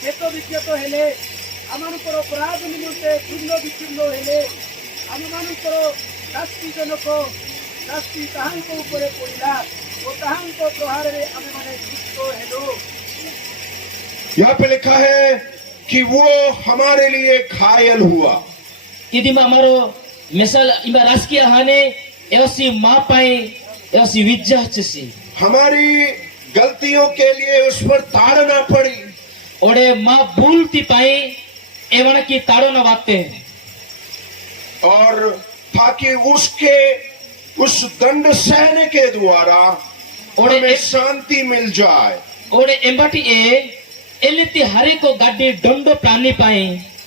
କ୍ଷତ ବିକ୍ଷତ ହେଲେ, ଆମମାନଙ୍କର ଅପରାଧ ନିମନ୍ତେ ଛିନ୍ନ ବିଚ୍ଛିନ୍ନ ହେଲେ, ଆମମାନଙ୍କର ଶାସ୍ତିଜନକ ଶାସ୍ତି ତାହାଙ୍କ ଉପରେ ପଡ଼ିଲା ଓ ତାହାଙ୍କ ପ୍ରହାରରେ ଆମେମାନେ ସୁସ୍ଥ ହେଲୁ। यहाँ पे लिखा है कि वो हमारे लिए घायल हुआ। इदिमा मारो मिसाल इमा राजकीय हाने एवसी मा पाए एवसी विज्जा चसी हमारी गलतियों के लिए उस पर ताड़ना पड़ी ओरे मा भूलती पाए एवं की ताड़ो न बाते और ताकि उसके उस दंड सहने के द्वारा ओरे हमें शांति मिल जाए। ओरे एम्बाटी एलिति हरे को गाड़ी डंडो प्राणी पाए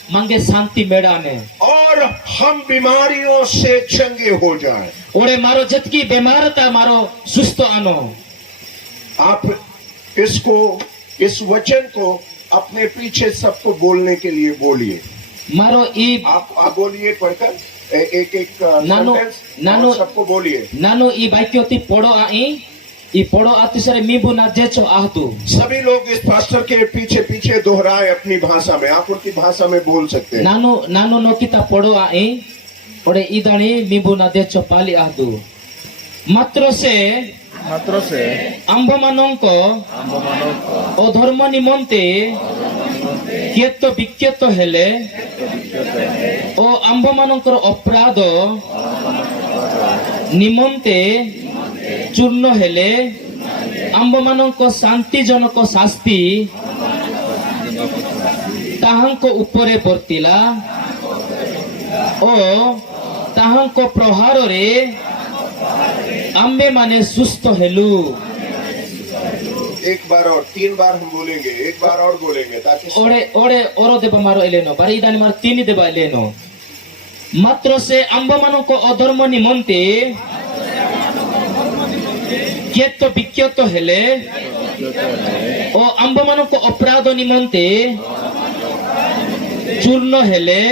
मंगे शांति मेड़ाने और हम बीमारियों से चंगे हो जाएं। ओरे मारो जतकी बीमारता मारो सुस्त आनो आप इसको, इस वचन को अपने पीछे सबको बोलने के लिए बोलिए। मारो ई आप बोलिए पढ़कर एक एक नानो- sentence नानो- और सबको बोलिए। नानो ई बाइक्योती पड़ो आई I podo atisare mibu na jecho ahtu. सभी लोग इस पास्टर के पीछे पीछे दोहराए अपनी भाषा में, आप उनकी भाषा में बोल सकते हैं। Nanu no kita podo ai. Ode idani mibu na jecho pali ahtu. Matro se আম্ভমানঙ্ক অধর্ম নিমন্তে কিয়ত বিক্ষত হেলে ও আম্ভমানঙ্কর অপরাধ নিমন্তে চূর্ণ হেলে আম্ভমানঙ্ক শান্তিজনক শাস্তি তাহাঙ্ক উপরে বর্তিলা ও তাহাঙ্ক প্রহারে आम्बे माने सुस्त हेलु। एक बार और 3 बार हम बोलेंगे, एक बार और बोलेंगे ताकि ओरे ओरो देबा मारो एलेनो बारी इदानी मार तीन देबा एलेनो मात्र से आम्बमानो को अधर्म निमंते कियत बिक्यत हेले ओ आम्बमानो को अपराध निमंते चूर्ण हेले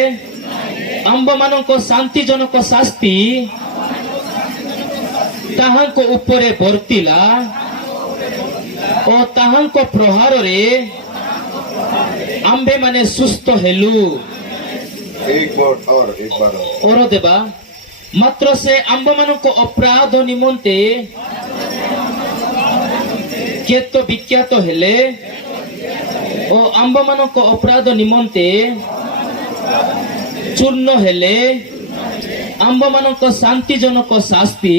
आम्बमानो को शांतिजनक शास्ति ताहांको उपरे बर्तिला ओ ताहांको प्रहारे आम्बे माने सुस्त हेलु। एक बार और ओरो देबा मात्र से आम्बमानंको अपराध निमंते कियत बिख्यात हेले ओ आम्बमानंको अपराध निमंते चूर्ण हेले आम्बमानंको शांतिजनक शास्ति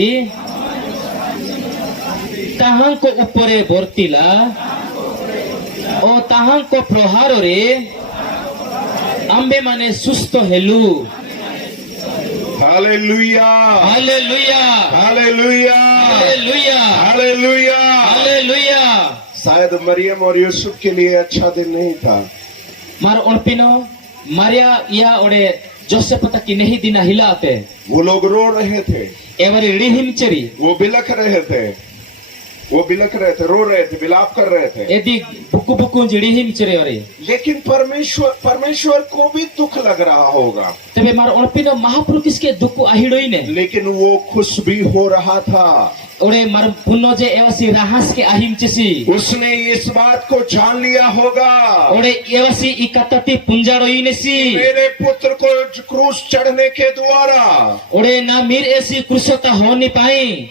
ताहांको उपरे बर्तिला ओ ताहांको प्रहारे आम्बे माने सुस्त हेलु। Hallelujah hallelujah hallelujah hallelujah hallelujah. Hallelujah. शायद मरियम और यूसुफ के लिए अच्छा दिन नहीं था। मार ओनपिनो मारिया या ओडे जोसेफ तक नहीं दिना हिलाते वो लोग रो रहे थे, एवरी रिहिम चरी वो बिलख रहे थे, रो रहे थे, विलाप कर रहे थे। एदी बुकु बुकु रिहिम चरी ओरे लेकिन परमेश्वर को भी दुख लग रहा होगा, तबे मार ओनपिनो महाप्रभु किसके दुकु आहिडोई ने लेकिन वो खुश भी हो रहा था। ओरे मार पुनो जे एवसी राहस के आहिम चसी उसने इस बात को जान लिया होगा, ओरे एवसी इकतति पुंजारोई नेसी मेरे पुत्र को क्रूस चढ़ने के द्वारा ओरे ना मीर ऐसी क्रूसता होनी पाई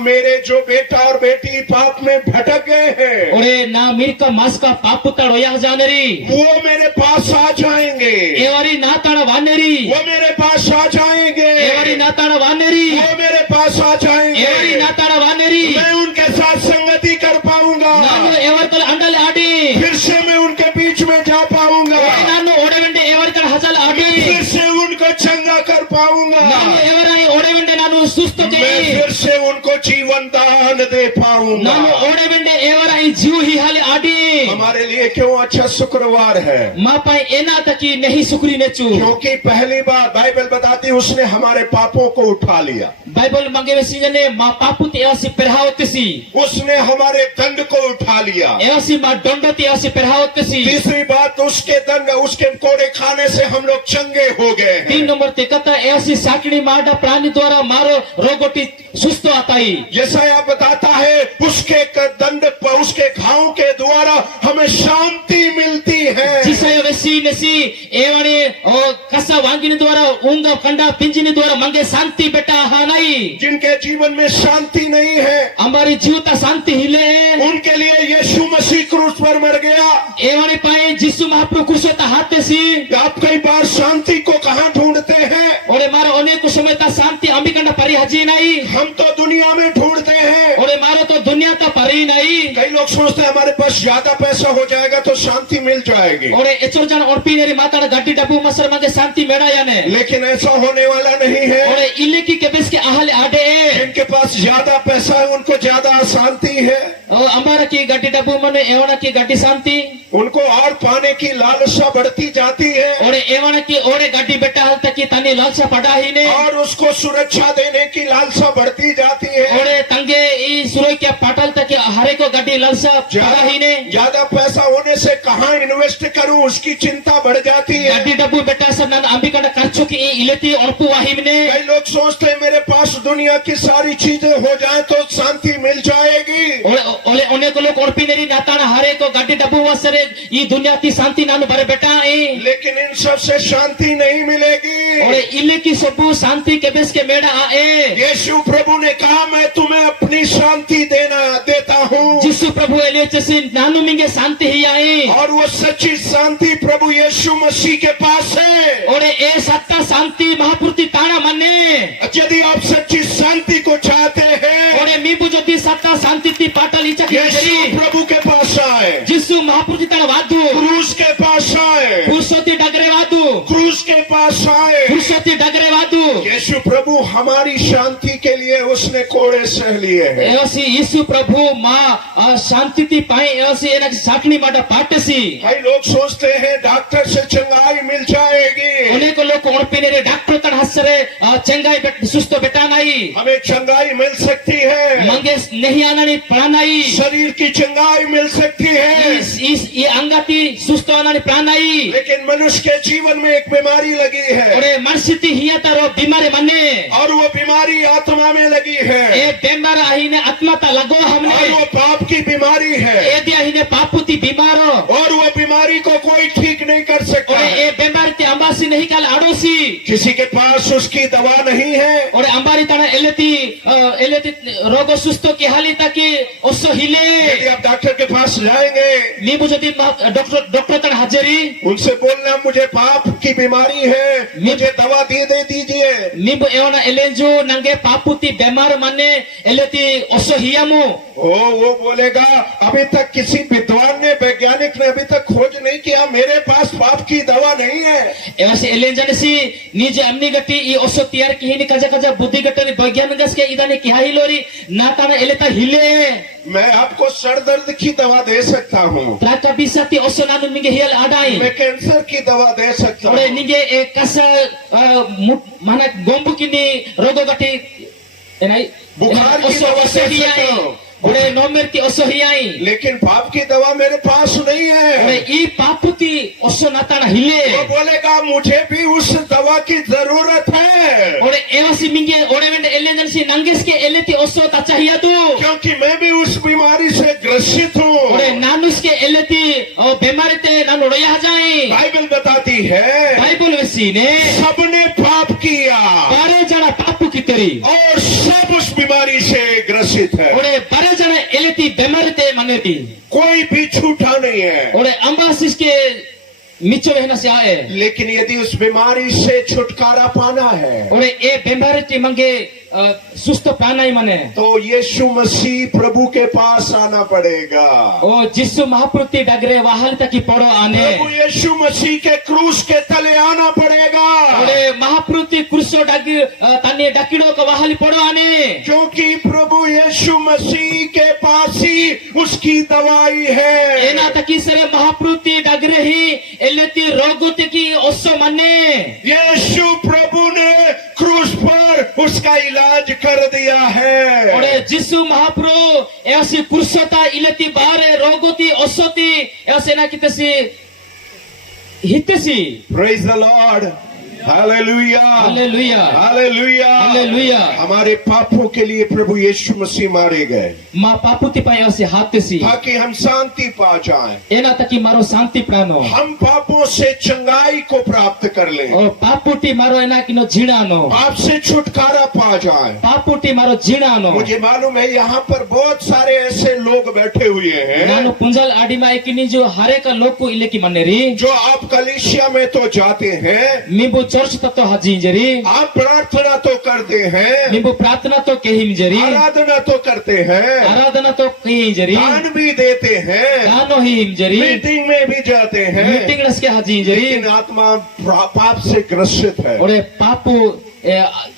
मेरे जो बेटा और बेटी पाप में भटक गए हैं, ओरे ना मीर का मास का पाप तड़ोया जानरी वो मेरे पास आ जाएंगे, एवरी ना तड़ वानेरी वो मेरे पास आ जाएंगे, एवरी ना तड़ वानेरी वो मेरे पास आ जाएंगे, एवरी ना तड़ वानेरी मैं उनके साथ संगति कर पाऊंगा, नानो एवर कल अंडल आडी फिर से मैं उनके बीच में जा पाऊंगा, ओरे नानो ओडे वेंडे एवर कल हजल आडी फिर से उनको चंगा कर पाऊंगा, नानो एवर आई ओडे वेंडे नानो सुस्त मैं जई फिर से उनको जीवन दान दे पाऊंगा। नानो ओडे वेंडे एवर आई जीव ही हाले आडी हमारे लिए क्यों अच्छा शुक्रवार है? मा पाई एना तकी नहीं सुकरी नेचू क्योंकि पहली बार बाइबल बताती है उसने हमारे पापों को उठा लिया, बाइबल मांगे वेसी ने मा पापुत एवसी पेरहावतसी उसने हमारे दंड को उठा लिया। एवसी मा दंडत एवसी पेरहावतसी तीसरी बात उसके दंड उसके कोड़े खाने से हम लोग चंगे हो गए हैं। 3 नंबर ते कथा एवसी साकड़ी माडा प्राणी द्वारा मारो रोगोटी सुस्त आताई यशायाह बताता है उसके दंड उसके घाव के द्वारा हमें शांति मिलती है। जिसय वेसी नेसी एवणी ओ कसा वांगिनी द्वारा उंग कंडा पिंजिनी द्वारा मंगे शांति बेटा हानाई जिनके जीवन में शांति नहीं है हमारी जीवता शांति हिले उनके लिए यीशु मसीह क्रूस पर मर गया। एवणी पाए जिसु महाप्रभु कुशता हातेसी आप कई बार शांति को कहाँ ढूंढते हैं? ओरे मारो अनेक समय ता शांति अंबिकंडा परी हजी नहीं हम तो दुनिया में ढूंढते हैं। ओरे मारो तो दुनिया ता परी नहीं कई लोग सोचते हैं हमारे पास ज्यादा पैसा हो जाएगा तो शांति मिल जाएगी, ओरे एचोर जन ओरपीनेरी माताड़ा गड्डी डब्बू मसर मांगे शांति मेड़ा याने लेकिन ऐसा होने वाला नहीं है। ओरे इल्लेकी के बेस के आहले आडे जिनके पास ज्यादा पैसा है उनको ज्यादा शांति है, ओ अमारा की गड्डी डब्बू मने एवना की गड्डी शांति उनको और पाने की लालसा बढ़ती जाती है ओरे एवना की ओरे गड्डी बेटा हल तक की तनी लालसा पड़ा ही ने और उसको सुरक्षा देने की लालसा बढ़ती जाती है। ओरे तंगे ई सुरोई के पाटल तक की हरे को गड्डी लालसा पड़ा ही ने ज्यादा पैसा होने से कहाँ इन्वेस्ट करूं उसकी चिंता बढ़ जाती है। गड्डी डब्बू बेटा सब नन अंबिकंडा खर्चो की इलेती और पुवाहिम ने कई लोग सोचते हैं मेरे पास दुनिया की सारी चीजें हो जाए तो शांति मिल जाएगी, ole one ko lok orpineri natana hare ko gadi dabu wasare I dunya ti santi nanu bare beta e लेकिन इन सब से शांति नहीं मिलेगी। ole ile ki sobu santi kebes ke meda e यीशु प्रभु ने कहा मैं तुम्हें अपनी शांति देता हूँ, jisu prabhu ele chesi nanu minge santi hi ai और वो सच्ची शांति प्रभु यीशु मसीह के पास है। ole e satta santi mahapurti tana manne यदि आप सच्ची शांति को चाहते हैं, ole mibu jodi satta santi ti patali chaki यीशु प्रभु के पास आए, jisu mahapurti tana wadu क्रूस के पास आए, pursoti dagre wadu क्रूस के पास आए। pursoti dagre wadu यीशु प्रभु हमारी शांति के लिए उसने कोड़े सह लिए हैं। एवसी यीशु प्रभु मां शांति ती पाए एवसी एना साकनी माटा पाटसी भाई लोग सोचते हैं डॉक्टर से चंगाई मिल जाएगी, अनेक लोग ओणपिने रे डॉक्टर तन हसरे चंगाई सुस्तो बेटा नहीं हमें चंगाई मिल सकती है, मंगे नहीं आनानी प्राणाई शरीर की चंगाई मिल सकती है, इस ये अंगाती सुस्तो आनानी प्राणाई लेकिन मनुष्य के जीवन में एक बीमारी लगी है, ओरे मनसिती हिया तारो बीमारे मने और वो बीमारी आत्मा में लगी है, ए बेमार आहीने आत्माता लगो और हमने वो पाप की बीमारी है, ए दिया हिने पापुती बीमारो और वो बीमारी को कोई ठीक नहीं कर सकता। ओरे ए बेमार ते अंबासी नहीं काल आड़ोसी किसी के पास उसकी दवा नहीं है, ओरे अंबारी तना एलेती रोगो सुस्तो की हाली ताकि ओसो हिले यदि आप डॉक्टर के पास जाएंगे, नीबू जदी डॉक्टर तन हाजरी उनसे बोलना मुझे पाप की बीमारी है, मुझे दवा दे दीजिए, नीबू एवना एलेंजू नंगे पापुती बेमार माने एलेती ओसो हियामु वो बोलेगा अभी तक किसी विद्वान ने वैज्ञानिक ने अभी तक खोज नहीं किया, मेरे पास पाप की दवा नहीं है। एवसी एलेंजनसी निजे अमनी गति ई ओसो तियार की हिनी कजा बुद्धि गटनी वैज्ञानिक गस के इदाने की हिलोरी नाताना एलेता हिले मैं आपको सर दर्द की दवा दे सकता हूँ, त्राका बिसाती ओसो नानु मिंगे हियल आडाई मैं कैंसर की दवा दे सकता ओरे हूँ, निगे एक कसा माना गोंबु किनी रोगो गति एनाई बुखार की दवा दे सकता हूँ, ओरे नोमेर की ओसो हियाई लेकिन पाप की दवा मेरे पास नहीं ओरे है। ई पापुती ओसो नाताना हिले वो बोलेगा मुझे भी उस दवा की जरूरत है, ओरे एवसी मिंगे ओरे वेंडे एलेंजनसी नंगेस के एलेती ओसो ताचा हिया तू क्योंकि मैं भी उस बीमारी से ग्रसित हूँ। ओरे नानुस के एलेती ओ बीमारी ते नानु रोया जाए बाइबल बताती है बाइबल वसी ने सबने पाप किया बारे जना पापु की तेरी और सब उस बीमारी से ग्रसित है, ओरे बारे जना एलेती बीमारी ते मनेती कोई भी छूटा नहीं है। ओरे अंबासिस के मिचो रहना से आए लेकिन यदि उस बीमारी से छुटकारा पाना है ओरे ए बीमारी ते मंगे सुस्त पाना ही मने तो यीशु मसीह प्रभु के पास आना पड़ेगा। ओ जिसु महाप्रति डगरे वाहन तक की पड़ो आने प्रभु यीशु मसीह के क्रूस के तले आना पड़ेगा, ओरे महाप्रति क्रूसो डग तने डकिड़ो को वाहली पड़ो आने क्योंकि प्रभु यीशु मसीह के पास ही उसकी दवाई है। एना तकी सरे महाप्रति डगरे ही एलेती रोगोते की ओसो मने यीशु प्रभु ने क्रूस पर उसका इलाज कर दिया है। ओरे जिसु महाप्रभु ऐसी कुर्सता इलेती बारे रोगोती ओसोती ऐसे ना कितसी हितसी praise the Lord, hallelujah hallelujah hallelujah hallelujah हमारे पापों के लिए प्रभु यीशु मसीह मारे गए मा पापुती पाए ऐसे हाथसी ताकि हम शांति पा जाएं, एना तकी मारो शांति प्राणो हम पापों से चंगाई को प्राप्त कर लें, ओ पापुटी मारो एना किनो जीणानो पाप से छुटकारा पा जाएं। पापुटी मारो जीणानो मुझे मालूम है यहाँ पर बहुत सारे ऐसे लोग बैठे हुए नानो हैं पुंजल आडिमा एकिनी जो हरे का लोग को इले की मनेरी जो आप कलीसिया में तो जाते हैं, नींबू चर्च तो हाजींजरी आप प्रार्थना तो करते हैं, नींबू प्रार्थना तो कहिंजरी आराधना तो करते हैं, आराधना तो कहिंजरी दान भी देते हैं, गानो ही हिंजरी मीटिंग में भी जाते हैं, मीटिंग रस के हाजींजरी लेकिन आत्मा पाप से ग्रसित है, ओरे पापु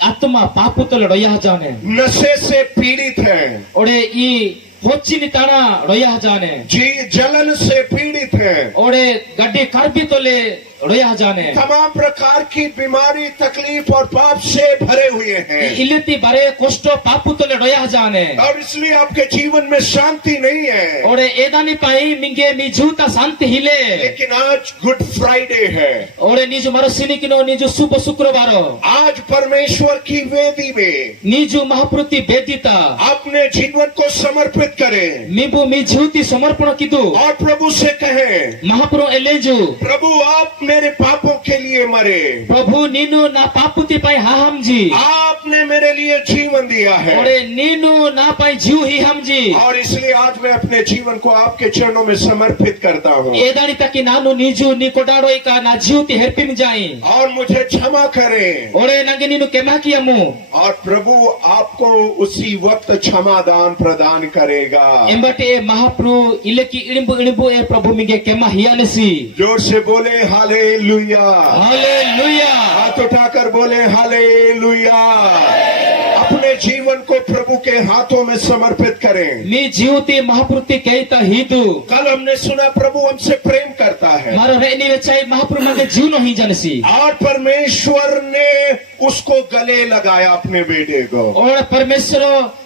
आत्मा पापु तो लड़ोया जाने नशे से पीड़ित है, ओरे ई होचिनी ताना रोया जाने जी जलन से पीड़ित है, ओरे गड्डी करबी तो ले roya jane तमाम प्रकार की बीमारी, तकलीफ और पाप से भरे हुए हैं, ileti bare kosto papu tole roya jane और इसलिए आपके जीवन में शांति नहीं है। ore edani pai minge mi juta santi hile लेकिन आज गुड फ्राइडे है, ore niju maro sinikino niju subo शुक्रवार आज परमेश्वर की वेदी में niju mahaprati bedita अपने जीवन को समर्पित करें mibu mi juti samarpana kidu और प्रभु से कहें, महाप्रभु एलेंजु प्रभु आप मेरे पापों के लिए मरे, प्रभु नीनु ना पापुति पाई हाहम जी आपने मेरे लिए जीवन दिया है, ओरे नीनु ना पाई जीव ही हम जी और इसलिए आज मैं अपने जीवन को आपके चरणों में समर्पित करता हूँ, एदानी ताकि नानु निजु नी कोडाड़ोई का ना जीवति हेरपिम जाई और मुझे क्षमा करें। ओरे नागे नीनु केमा कियामु और प्रभु आपको उसी वक्त क्षमादान प्रदान करेगा। एम्बाटे ए महाप्रभु इलेकी इड़िंबु इड़िंबु ए प्रभु मिगे केमा हियानेसी जोर से बोले हालेलुया, हालेलुया हाथ उठाकर बोले हालेलुया। अपने जीवन को प्रभु के हाथों में समर्पित करें। मी जीवति महाप्रभु कहता हिदु कल हमने सुना प्रभु हमसे प्रेम करता है, मारो रेनी वेचाई महाप्रभु मागे जीव नो ही जानसी और परमेश्वर ने उसको गले लगाया अपने बेटे को। और परमेश्वर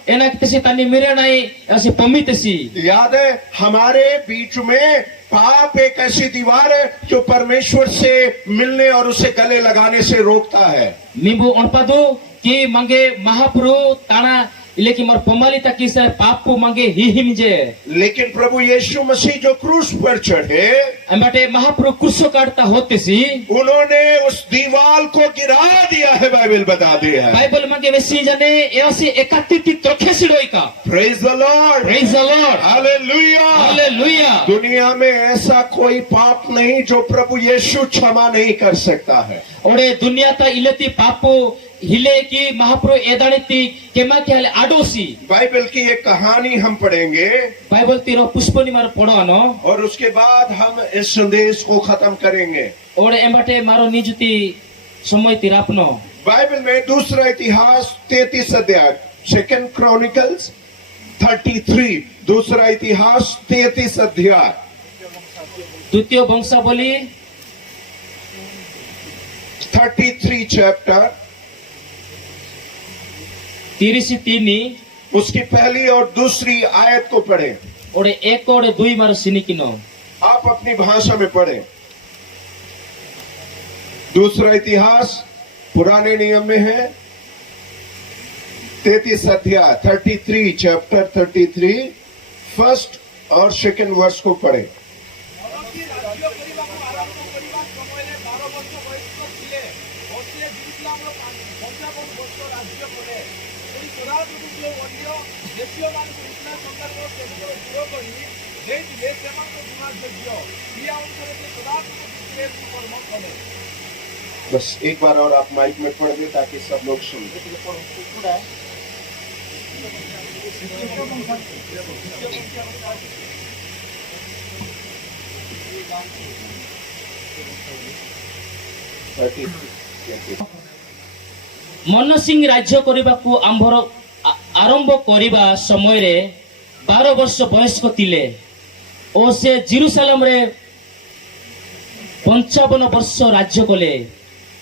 एना किसी तानी मेरे नहीं ऐसी पमितसी याद है, हमारे बीच में पाप एक ऐसी दीवार है जो परमेश्वर से मिलने और उसे गले लगाने से रोकता है। मीबू अनपादो कि मंगे महाप्रभु ताना लेकिन मोर पमालिता की सर पापु मंगे ही हिमजे लेकिन प्रभु यीशु मसीह जो क्रूस पर चढ़े, अंबाटे महाप्रभु क्रूसो काटता होते सी उन्होंने उस दीवार को गिरा दिया है, बाइबल बता दिया है। बाइबल मंगे वेसी जाने ऐसी एकातिति त्रोखेसी रोई का praise the Lord, praise the Lord, hallelujah, hallelujah. दुनिया में ऐसा कोई पाप नहीं जो प्रभु यीशु क्षमा नहीं कर सकता है। ओरे दुनिया ता इलेती पापु हिले की महाप्रभु एदानिति केमा के हाले आडोसी बाइबल की एक कहानी हम पढ़ेंगे बाइबल तीरो पुष्पनी मार पढ़ानो और उसके बाद हम इस संदेश को खत्म करेंगे। ओरे एम्बाटे मारो निजुति समय तिरापनो बाइबल में दूसरा इतिहास 33 अध्याय, सेकंड क्रॉनिकल्स 33, दूसरा इतिहास 33 अध्याय, द्वितीय वंशावली 33 चैप्टर, 33 उसकी पहली और दूसरी आयत को पढ़ें। ओरे एक और दुई मारो सिनिकिनो आप अपनी भाषा में पढ़ें। दूसरा इतिहास पुराने नियम में है 33 अध्याय, 33 चैप्टर 33, फर्स्ट और सेकंड वर्स को पढ़ें। बस एक बार और आप माइक में पढ़ दें ताकि सब लोग सुन लें। मन सिंह राज्य करबाकू आरंभ करिबा समय रे 12 वर्ष वयस्क थिले ओ से जेरुसालेम रे 55 वर्ष राज्य कले।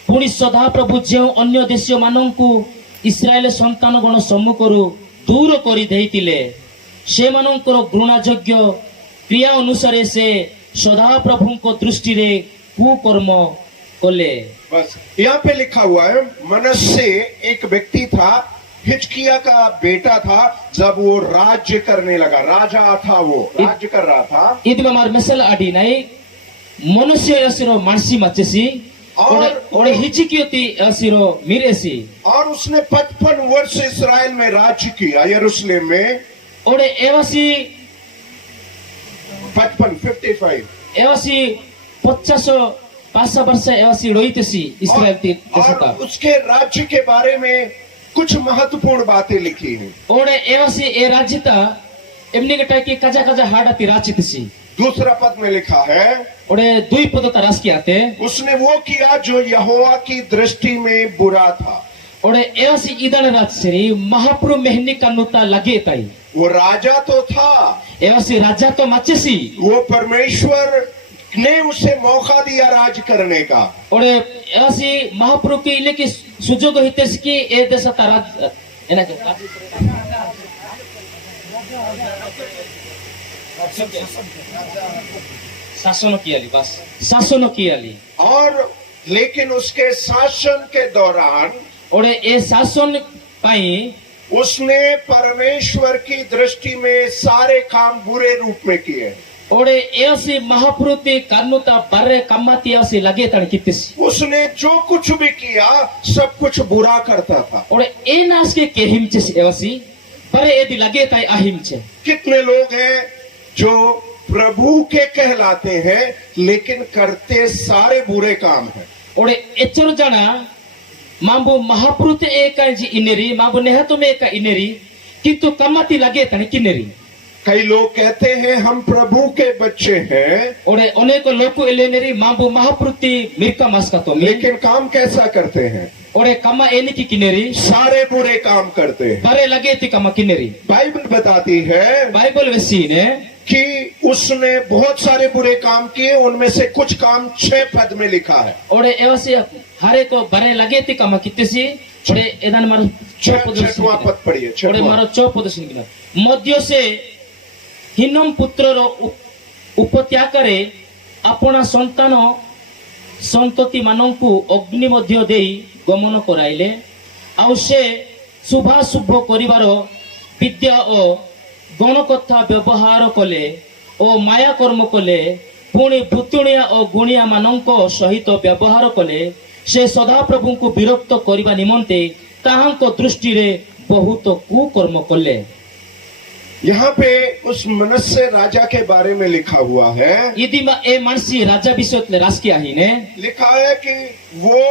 पुणी सदा प्रभु जो अन्य देश मानंकु इस्राएल संतान गण सम्मुखरु दूर करि देइतिले से मानंकर घृणायोग्य क्रिया अनुसार से सदा प्रभुଙ୍କ दृष्टि रे कुकर्म कले। बस यहाँ पे लिखा हुआ है, मनश्शे एक व्यक्ति था, हिजकिया का बेटा था। जब वो राज्य करने लगा, राजा था, वो राज्य कर रहा था। इदमा मार मिसल आडी नाही मनुष्य यसिरो मानसी मचेसी और हिजकियती यसिरो मिरेसी। और उसने 55 वर्ष इस्राएल में राज्य किया, यरूशलेम में। और एवसी 55 एवसी 50 वर्ष एवसी रोइतेसी इस्राएल ती और उसके राज्य के बारे में कुछ महत्वपूर्ण बातें लिखी हैं। और एवसी ए राज्यता एमनी गटा की कजा कजा हाडाती राचितसी। दूसरा पद में लिखा है, और दुई पद तरास की आते उसने वो किया जो यहोवा की दृष्टि में बुरा था। और एवसी इदन राजसरी महाप्रभु मेहनी कन्नुता लगे ताई। वो राजा तो था, एवसी राजा तो मचेसी, वो परमेश्वर ने उसे मौका दिया राज करने का। ओडे ऐसी महाप्रभु की इले की सुजोग हितेस की ए देश तारा एना के शासन कियाली बस शासन कियाली और लेकिन उसके शासन के दौरान ओडे ए शासन पाई उसने परमेश्वर की दृष्टि में सारे काम बुरे रूप में किए। ओडे ऐसी महाप्रभु कानुता बर्रे कम्माती ऐसी लगे तन कितिस उसने जो कुछ भी किया सब कुछ बुरा करता था। ओडे ए नास के हिमचे ऐसी बरे यदि लगे ताई अहिमचे। कितने लोग हैं जो प्रभु के कहलाते हैं लेकिन करते सारे बुरे काम हैं। ओडे एचर जाना मांबू महाप्रभु एक जी इनेरी मांबू नेहतो में एक इनेरी किंतु कम्माती लगे तन किनेरी। कई लोग कहते हैं हम प्रभु के बच्चे हैं ओडे अनेक लोग एलेनेरी मांबू महाप्रभु मिर्का मास्का तो लेकिन काम कैसा करते हैं? ओडे कम्मा एनी की किनेरी सारे बुरे काम करते हैं। बरे लगे थी कम्मा किनेरी। बाइबल बताती है बाइबल वैसी ने कि उसने बहुत सारे बुरे काम किए, उनमें से कुछ काम 6 पद में लिखा है। ओडे एवसी हारे को बरे लगे थी कम्मा कितेसी ओडे एदान मारो 6वां पद पढ़िए। ओडे मारो 6 पद सुनिना मध्य से हिनम पुत्र रो उपत्याग करे अपना संतान संतति मानंकु अग्नि मध्य देई गमन कराइले आउ से शुभाशुभ करिवार विद्या ओ गणकथा व्यवहार कले ओ माया कर्म कले पुणी भूतुणिया और गुणिया मानंक सहित व्यवहार कले से सदा प्रभु को विरक्त करने निमंते ताहांक दृष्टि रे बहुत कुकर्म कले। यहाँ पे उस मनुष्य राजा के बारे में लिखा हुआ है। यदि ए मनसी राजा विषय राजकीय ही ने लिखा है कि वो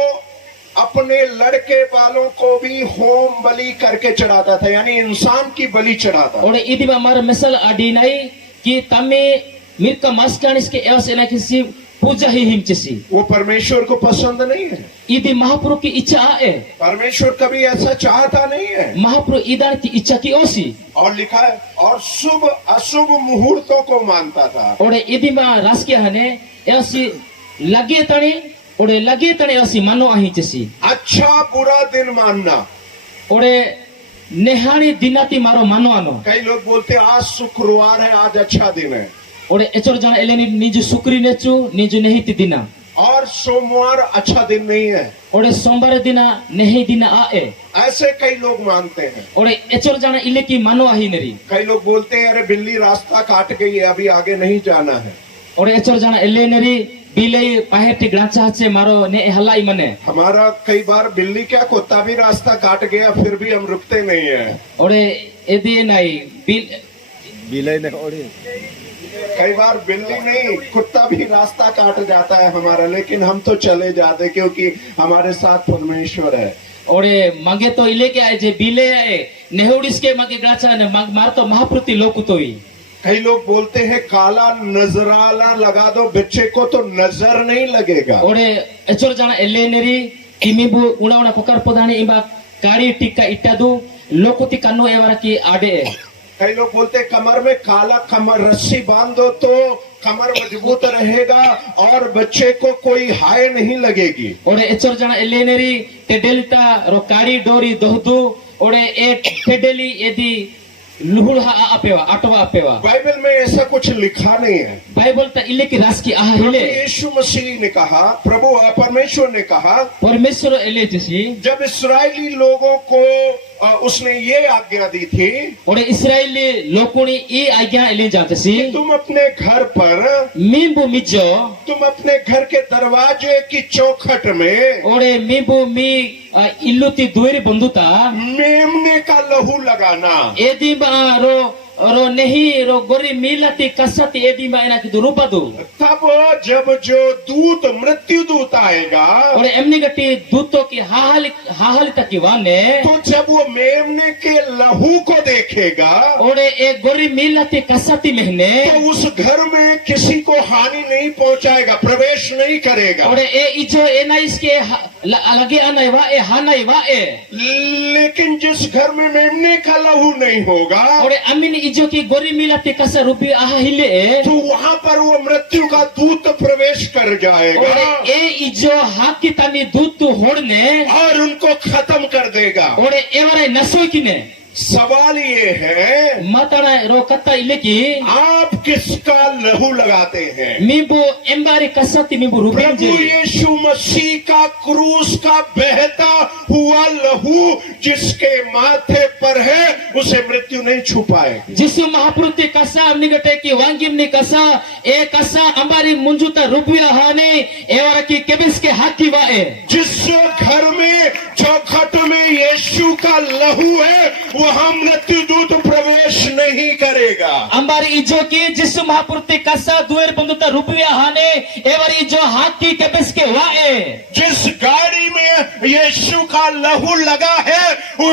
अपने लड़के बालों को भी होम बलि करके चढ़ाता था, यानी इंसान की बलि चढ़ाता। और यदि मार मिसल आदि नहीं कि तमे मिर्का मास्कानिस के एवं सेना किसी पूजा ही हिमचसी वो परमेश्वर को पसंद नहीं है। यदि महाप्रभु की इच्छा है परमेश्वर कभी ऐसा चाहता नहीं है। महाप्रभु ईदान की इच्छा की ओसी और लिखा है और शुभ अशुभ मुहूर्तों को मानता था। और यदि मां राजकीय हने ऐसी लगे तने ऐसी मानो अही चसी अच्छा बुरा दिन मानना और नेहानी दिनाती मारो मानो आनो। कई लोग बोलते आज शुक्रवार है, आज अच्छा दिन है। और एचर जन एलेनी निज शुक्री नेचु निज नेहिति दिना और सोमवार अच्छा दिन नहीं है और सोमवार दिना नेहि दिना आए ऐसे कई लोग मानते हैं। और एचर जन इले की मानो आही नेरी कई लोग बोलते हैं अरे बिल्ली रास्ता काट गई है, अभी आगे नहीं जाना है। और एचर जन एले नेरी बिले पाहेटी ग्राचा से मारो ने हलाई मने। हमारा कई बार बिल्ली क्या कुत्ता भी रास्ता काट गया फिर भी हम रुकते नहीं है। और यदि नहीं बिलाई ने ओड़ी कई बार बिल्ली नहीं कुत्ता भी रास्ता काट जाता है हमारा, लेकिन हम तो चले जाते क्योंकि हमारे साथ परमेश्वर है। और मांगे तो इले के आए जे बिले आए नेहुडिस के मांगे ग्राचा ने मार तो महाप्रति लोक तो ही। कई लोग बोलते हैं काला नजराला लगा दो बच्चे को तो नजर नहीं लगेगा। और एचर जाना एले नेरी किमीबु उड़ा उड़ा पकार पदानी इबा कारी टिक्का इट्टादु लोकोती कानो एवारा की आडे। कई लोग बोलते हैं कमर में काला कमर रस्सी बांध दो तो कमर मजबूत रहेगा और बच्चे को कोई हाय नहीं लगेगी। और एचर जाना एले नेरी टेडेलता रो कारी डोरी दोहदु और ए टेडेली यदि लुहुड़ा आपेवा आटवा आपेवा। बाइबल में ऐसा कुछ लिखा नहीं है। बाइबल ता इले की रास की आह हिले यीशु मसीह ने कहा, प्रभु परमेश्वर ने कहा, परमेश्वर एले जसी जब इस्राएली लोगों को उसने ये आज्ञा दी थी और इस्राएली लोकोनी ई आज्ञा एले जातसी तुम अपने घर पर मीबु मिजो तुम अपने घर के दरवाजे की चौखट में और मीबु मी इल्लुती दुएरी बंदुता मेमने का लहू लगाना। एदी रो रो नहीं रो गोरी मिलती कसती एदी एना की रूपदु तब जब जो दूत मृत्यु दूत आएगा और एमनी गटी दूतों की हाहल तक की वाने तो जब वो मेमने के लहू को देखेगा और एक गोरी मिलती कसती महीने तो उस घर में किसी को हानि नहीं पहुंचाएगा, प्रवेश नहीं करेगा। और ए इजो एना इसके lagi anai wa hanai wa लेकिन जिस घर में मेमने का लहू नहीं होगा ore amin ijo ki gori milati kasa rupi aha hile तो वहां पर वो मृत्यु का दूत प्रवेश कर जाएगा ore e ijo haki tami dutu hodne और उनको खत्म कर देगा। ore evare nasoi kine सवाल ये है matana ro kata ile ki आप किसका लहू लगाते हैं? mibu embari kasati mibu rupi प्रभु यीशु मसीह का क्रूस का बहता हुआ लहू जिसके माथे पर है उसे मृत्यु नहीं छुपाएगी। Jisu Mahapuruti kasa nigate ki wangim ni kasa e kasa ambari munjuta rupiya hane evara ki kebis ke haki wa जिस घर में चौखट में यीशु का लहू है वहां मृत्यु दूत प्रवेश नहीं करेगा। ambari ijo ki Jisu Mahapuruti kasa duer bunduta rupiya hane evari ijo haki kebis ke wa जिस गाड़ी में यीशु का लहू लगा है वो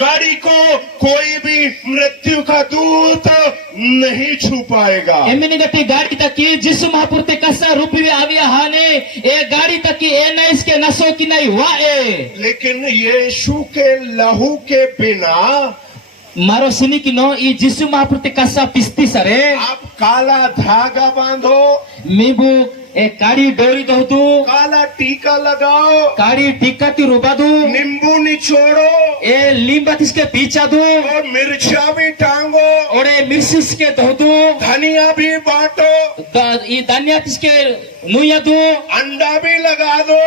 गाड़ी को कोई भी मृत्यु का दूत नहीं छू पाएगा। emini gati gadi taki Jisu Mahapuruti kasa rupiya avia hane e gadi taki e na iske naso ki nai wa लेकिन यीशु के लहू के बिना maro sini kino i Jisu Mahapuruti kasa pisti sare आप काला धागा बांधो, mibu e kadi dori dohtu काला टीका लगाओ, kadi tikati rubadu नींबू निचोड़ो e limba tiske picha du और मिर्चा भी टांगो, ore mirsis ke dohtu धनिया भी बांटो, i danya tiske nuya du अंडा भी लगा दो,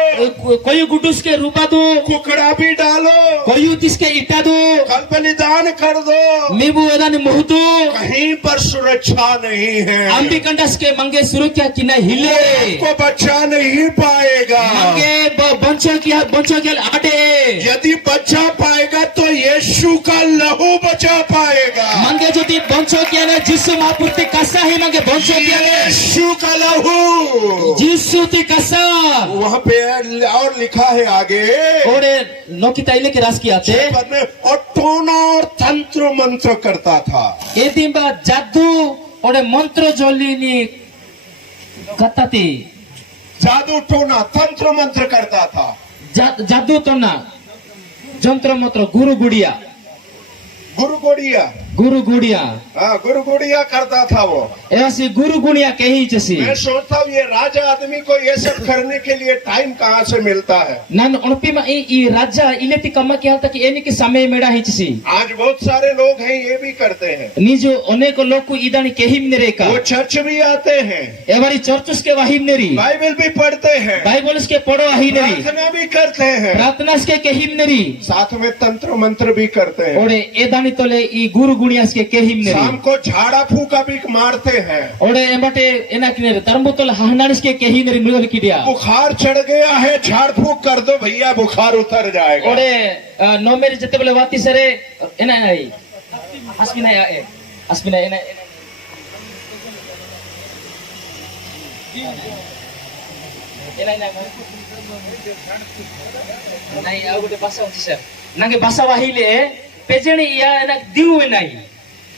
koyu gudus ke rubadu कुकड़ा भी डालो, koyu tiske ita du कल बलिदान कर दो। mibu edani muhtu कहीं पर सुरक्षा नहीं है, ambi kandas ke mange surukya kina hile को बचा नहीं पाएगा। mange boncho ke ate यदि बचा पाएगा तो यीशु का लहू बचा पाएगा। mange jodi boncho ke na Jisu Mahapuruti kasa hi mange boncho ke यीशु का लहू Jisu ti kasa वहाँ पे और लिखा है आगे ore nokita ile ke ras ki ate पद में और टोना और तंत्र मंत्र करता था। edimba jaddu ore mantro jolini katati जादू टोना तंत्र मंत्र करता था। jaddu tona jantra mantro guru gudiya गुरु गुड़िया हाँ गुरु गुड़िया करता था वो। ऐसी गुरु गुड़िया कही जैसी मैं सोचता हूँ ये राजा आदमी को ये सब करने के लिए टाइम कहाँ से मिलता है। nan onpi ma i raja ileti kama ki halta ki eni ki samay meda hichisi आज बहुत सारे लोग हैं ये भी करते हैं, nijo oneko loku idani kehim nereka वो चर्च भी आते हैं, evari churchus ke wahim neri Bible भी पढ़ते हैं, bibles ke podo ahi neri प्रार्थना भी करते हैं, pratnas ke kehim neri साथ में तंत्र मंत्र भी करते हैं। ore edani tole i guru gunias ke kehim neri शाम को झाड़ा फूका भी मारते हैं। ore embate ena kinere darbotol hahnanis ke kehim neri mrol ki dia बुखार चढ़ गया है झाड़ फूक कर दो भैया बुखार उतर जाएगा। ore no meri jetebele wati sare ena ai asmina ya asmina ena nai au de basa uti sir nange basa wahile pejeni ya ena diu nai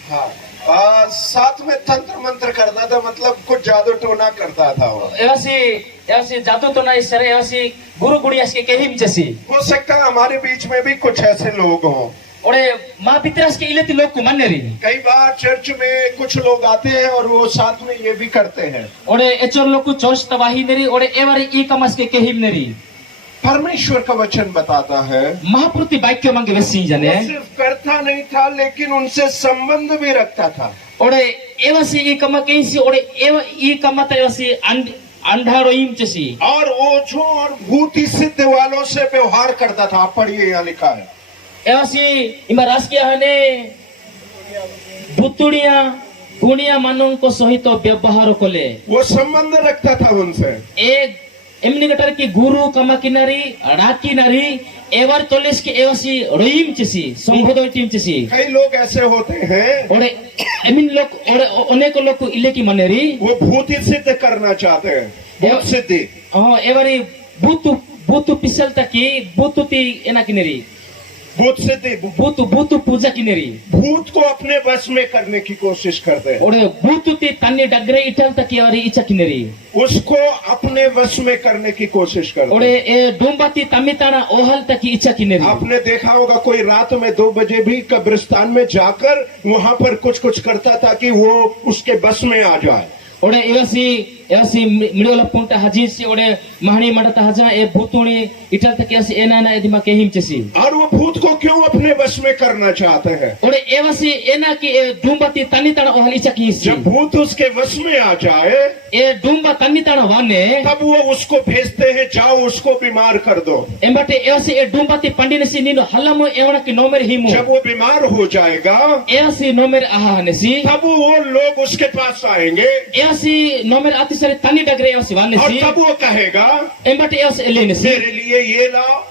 हाँ साथ में तंत्र मंत्र करता था, मतलब कुछ जादू टोना करता था वो। ऐसी जादू तो नहीं सर ऐसी गुरु गुड़िया के कहिम जैसी हो सकता है हमारे बीच में भी कुछ ऐसे लोग हों। ओरे माँ पितरास के इलेती लोग को मान्य रही कई बार चर्च में कुछ लोग आते हैं और वो साथ में ये भी करते हैं। ओरे एचोर लोग को चर्च तबाही नरी ओरे एवारी ई कमस के कहिम नरी परमेश्वर का वचन बताता है महापुरुति वाक्य मांगे वैसी जाने वो सिर्फ करता नहीं था लेकिन उनसे संबंध भी रखता था। ओरे एवासी ई कमा कैसी ओरे एवा ई कमा तो एवासी अंधारो इम चसी और ओझों और भूति सिद्ध वालों से व्यवहार करता था। आप पढ़िए यहाँ लिखा है एवासी इमा रास किया हने भूतुड़िया गुणिया मानों को सहित व्यवहार कोले वो संबंध रखता था उनसे। एक एमनी गटर की गुरु कमा किनारी राकी नारी एवर तोलेस के एवसी रोइम चसी संबोधो टीम चसी कई लोग ऐसे होते हैं ओरे एमिन लोग ओरे अनेक लोग को इले की मनेरी वो भूति सिद्ध करना चाहते हैं, भूत सिद्धि। हां एवरी भूतु भूतु पिसल तकी भूतुती एना किनेरी भूत सिद्धि भूत पूजा किनेरी भूत को अपने वश में करने की कोशिश करते हैं, ओडे भूत ती तन्नी डगरे इटल तकी और इच्छा किनेरी उसको अपने वश में करने की कोशिश करते ओडे हैं। ए डूंबाती तमिताना ओहल तकी इच्छा किनेरी आपने देखा होगा कोई रात में 2 बजे भी कब्रिस्तान में जाकर वहां पर कुछ कुछ करता था कि वो उसके बस में आ जाए। ओडे एवसी मिडोला पुंटा हजीसी ओडे महणी मडता हजा ए भूतुणी इटल तकी एसी एना ना एदिमा केहिम चेसी और वो भूत को क्यों अपने वश में करना चाहते हैं? ओडे एवसी एना की ए डूंबाती तन्नीताना ओहल इच्छा किसी जब भूत उसके वश में आ जाए ए डूंबा तन्नीताना वाने तब वो उसको भेजते हैं, जाओ उसको बीमार कर दो। एम्बाटे एवसी ए डूंबाती पंडिनसी नीनो हलमो एवना की नोमेर हिमो जब वो बीमार हो जाएगा एवसी नोमेर आहानेसी तब वो लोग उसके पास आएंगे एवसी नोमेर आतिसरे तन्नी डगरे एवसी और वानेसी तब वो कहेगा एम्बाटे एवसी एलेनेसी मेरे लिए ये लाओ,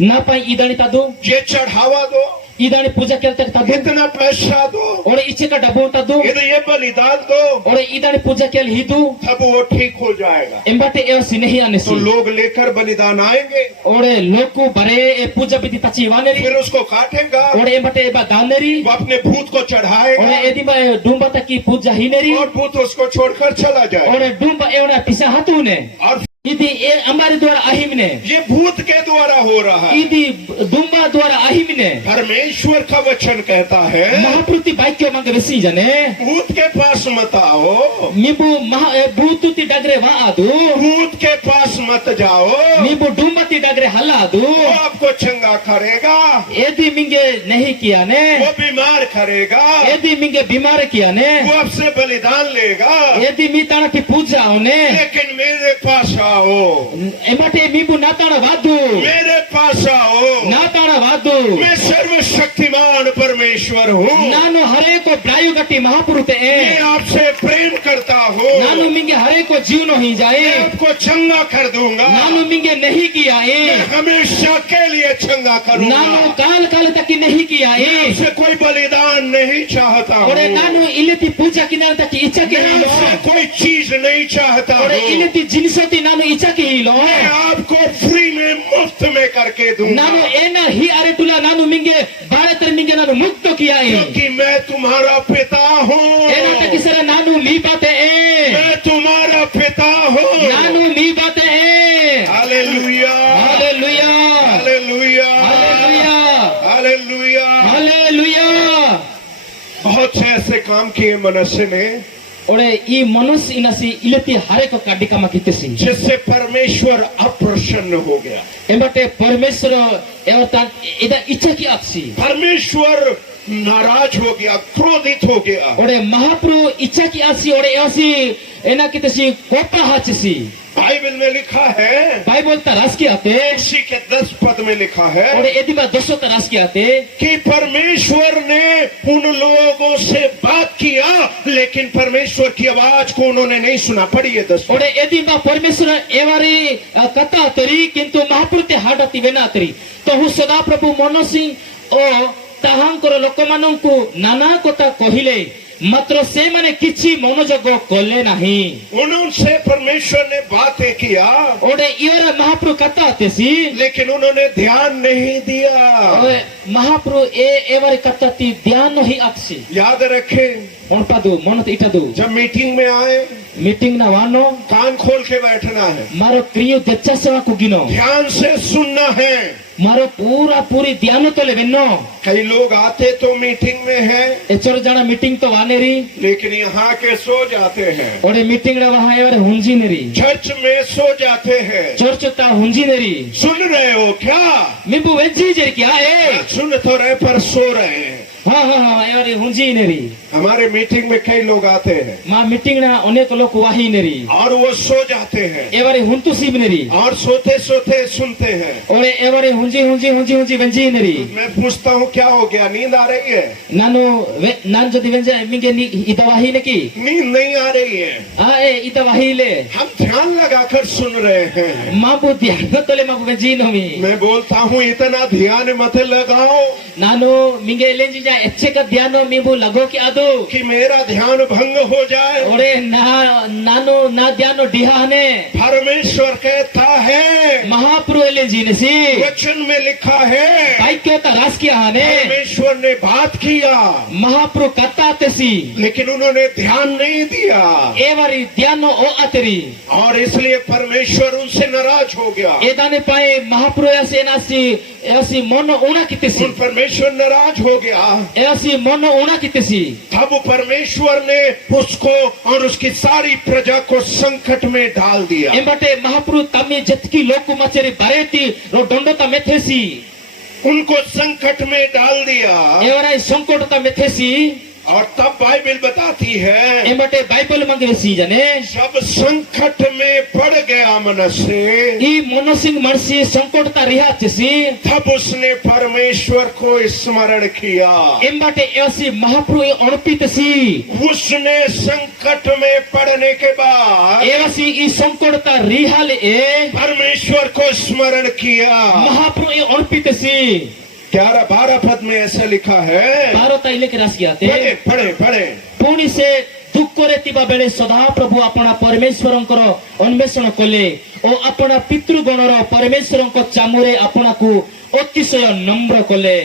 ना पाई इदानी तादु ये चढ़ावा दो, इदानी पूजा केलते तादु इतना पैसा दो, ओडे इच्छे का डबो तादु ये बलिदान दो, ओडे इदानी पूजा केल हिदु तब वो ठीक हो जाएगा। एम्बाटे एवसी नहीं तो आनेसी लोग लेकर बलिदान आएंगे, ओडे लोकु बरे ए पूजा विधि तची वानेरी फिर उसको काटेगा, ओडे एम्बाटे एबा दानेरी वो अपने भूत को ओडे चढ़ाएगा एदिबा डूंबा तकी पूजा हिनेरी और भूत उसको छोड़कर चला जाए। ओडे डूंबा एवना पिसा हातुने और इदी ए हमारे द्वारा अहिमने ये भूत के द्वारा हो रहा है। इदी दुम्बा द्वारा अहिमने परमेश्वर का वचन कहता है महापुरुति वाक्य मंग वेसी जने भूत के पास मत आओ, नीबु भूतुति डगरे वा आदु भूत के पास मत जाओ, नीबु डुम्बती डगरे हलादु वो आपको चंगा करेगा, यदि मिंगे नहीं किया ने वो बीमार करेगा, यदि मिंगे बीमार किया ने वो आपसे बलिदान लेगा, यदि मीताना की पूजा होने लेकिन मेरे पास आओ, एमाटे मीबु नाताना वादु मेरे पास आओ, नाताना वादु मैं सर्वशक्तिमान परमेश्वर हूँ, नानु हरे को ब्रायुगति महापुरुते मैं आपसे प्रेम करता हूँ, नानु मिंगे हरे को जीवनो ही जाए मैं आपको चंगा कर दूंगा, नानु मिंगे नहीं किया मैं हमेशा के लिए चंगा करूंगा, नानु काल काल तक नहीं किया आपसे कोई बलिदान नहीं चाहता हूँ, ओरे नानु इलेती पूजा किनारे तक इच्छा के मैं हिलो आपसे कोई चीज नहीं चाहता ओरे हूँ, इलेती जिनिसोती नानु इच्छा के हिलो मैं आपको फ्री में मुफ्त में करके दूंगा, नानु एना ही अरे तुला नानु मिंगे बारे तर मिंगे नानु मुक्त किया क्योंकि मैं तुम्हारा पिता हूँ, एना तक सर नानु मी बाते मैं तुम्हारा पिता हूँ। नानु मी बाते hallelujah, hallelujah hallelujah, hallelujah hallelujah. Hallelujah बहुत से ऐसे काम किए मनुष्य ने ओरे ई मनुष्य इनसी इलेती हरे को काडी कामा कितेसी जिससे परमेश्वर अप्रसन्न हो गया। एम्बटे परमेश्वर एवता इदा इच्छा की आपसी परमेश्वर नाराज हो गया, क्रोधित हो गया। ओरे महाप्रभु इच्छा की आसी ओरे ऐसी एना कितेसी कोपा हाचसी बाइबल में लिखा है, बाइबल तरास की आते उसी के 10 पद में लिखा है ओरे एदिबा 200 तरास की आते कि परमेश्वर ने उन लोगों से बात किया लेकिन परमेश्वर की आवाज को उन्होंने नहीं सुना। पढ़िए 10 ओरे एदिबा परमेश्वर एवारी कथा तरी किंतु महाप्रभु हाडती वेना तरी तो हु सदा प्रभु मनसी ओ ताहांकर लोकमानंकु नाना कथा कहिले मात्र से माने किछि मनोजग कले नहीं। उनसे परमेश्वर ने बातें किया ओरे इरा महाप्रभु कथा तेसी लेकिन उन्होंने ध्यान नहीं दिया। ओरे महाप्रभु एवारी कथा ती ध्यान ही आक्सी याद रखे, मनपादु मनत इटादु जब मीटिंग में आए मीटिंग ना वानो कान खोल के बैठना है, मारो क्रियो दच्चा सेवा को गिनो ध्यान से सुनना है। मारो पूरा पूरी ध्यान तो ले बेनो कई लोग आते तो मीटिंग में है एचोर जाना मीटिंग तो वाने री लेकिन यहाँ के सो जाते हैं, ओरे मीटिंग रा वहां एवरे हुंजी नेरी चर्च में सो जाते हैं। चोरचोता हुंजी नेरी सुन रहे हो क्या? मिबु वेजी जे क्या है सुन तो रहे पर सो रहे हैं। हाँ एवरे हुंजी नेरी हमारे मीटिंग में कई लोग आते हैं मा मीटिंग ना अनेक लोग वाही नेरी और वो सो जाते हैं एवरे हुंतु सीब नेरी और सोते सोते सुनते हैं। ओरे एवरे हुंजी हुंजी हुंजी हुंजी वेंजी नेरी मैं पूछता हूँ क्या हो गया, नींद आ रही है? नानु नान जदि वेंजे मिंगे नी इदवाही ने की नींद नहीं आ रही है, आ ए इदवाही ले हम ध्यान लगाकर सुन रहे हैं। माबु ध्यान तोले माबु वेंजी नोमी मैं बोलता हूँ इतना ध्यान मत लगाओ, नानु मिंगे लेंजी या अच्छे का ध्यान मीबू लगो कि आदो कि मेरा ध्यान भंग हो जाए। ओरे नानो ना ध्यान डिहाने परमेश्वर कहता है, महाप्रभु एले जीनसी वचन में लिखा है, बाइक के होता रास किया हाने परमेश्वर ने बात किया महाप्रभु कता तेसी लेकिन उन्होंने ध्यान नहीं दिया, एवरी ध्यान ओ आतरी और इसलिए परमेश्वर उनसे नाराज हो गया। एदाने पाए महाप्रभु ऐसे नासी ऐसी मन उना कितेसी उन परमेश्वर नाराज हो गया। ऐसी मन उना कितेसी तब परमेश्वर ने उसको और उसकी सारी प्रजा को संकट में डाल दिया। एम्बटे महाप्रभु तमी जतकी लोक मचेरी बरेती रो डंडोता मेथेसी उनको संकट में डाल दिया। एवराई संकटता मेथेसी और तब बाइबल बताती है, एम्बटे बाइबल मंगेसी जने जब संकट में पड़ गया मनस्से, ई मनसिंग मनसी संकटता रिहाचेसी तब उसने परमेश्वर को स्मरण किया। एम्बटे ऐसी महाप्रभु अणपितसी उसने संकट में पड़ने के बाद एवसी ई संकटता रिहाल ए परमेश्वर को स्मरण किया। महाप्रभु अणपितसी 11-12 पद में ऐसा लिखा है, बारो ताइले के रास कियाते पढ़े पढ़े पढ़े। पुणी से दुख करे तिबा बेले सदा प्रभु अपना परमेश्वरंकर अन्वेषण कले ओ अपना पितृगणर परमेश्वरंक चामुरे अपना को अतिशय नम्र कले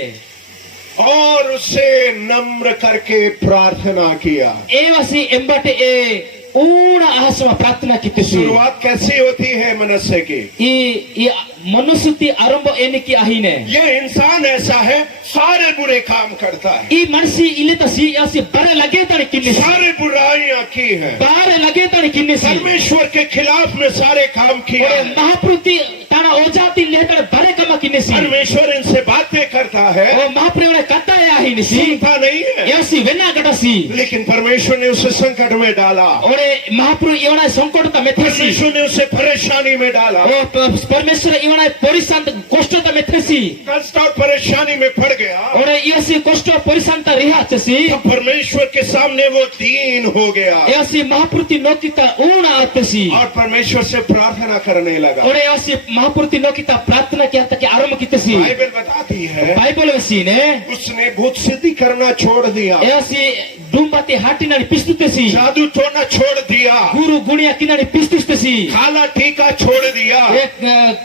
और उसे नम्र करके प्रार्थना किया। एवसी एम्बटे ए ऊना आसमा प्रार्थना की शुरुआत कैसी होती है मनस्से की? ई मनुष्य आरंभ एने की आहीने ये इंसान ऐसा है, सारे बुरे काम करता है, ई मनसी इले तसी ऐसी बारे लगे तने किन्ने सारे बुराइयां की है, बारे लगे तने किन्ने परमेश्वर के खिलाफ में सारे काम किए और हैं। महाप्रति ताना ओजाती लेकर बारे कमा किन्ने परमेश्वर इनसे बातें करता है, और महाप्रभु ने कहता है आहीने सुनता नहीं है, ऐसी वेना गडसी लेकिन परमेश्वर ने उसे संकट में डाला। और महाप्रभु इवना संकटता में थेसी परमेश्वर ने उसे परेशानी में डाला, और परमेश्वर इवना परिशांत कष्टता में थेसी कष्ट और परेशानी में पड़ गया। और ऐसी कष्ट परिशांत रिहाचेसी तब परमेश्वर के सामने वो दीन हो गया ऐसी महाप्रति नोकिता ऊना आतेसी और परमेश्वर से प्रार्थना करने लगा। और ऐसी महाप्रति नोकिता प्रार्थना किया था कि आरंभ कितेसी बाइबल बताती है, बाइबल वसी ने उसने भूत सिद्धि करना छोड़ दिया, ऐसी डुम्बाती हाटिनारी पिस्तुतेसी जादू टोना छोड़ दिया, गुरु गुणिया किनारी पिस्तुतेसी काला टीका छोड़ दिया, एक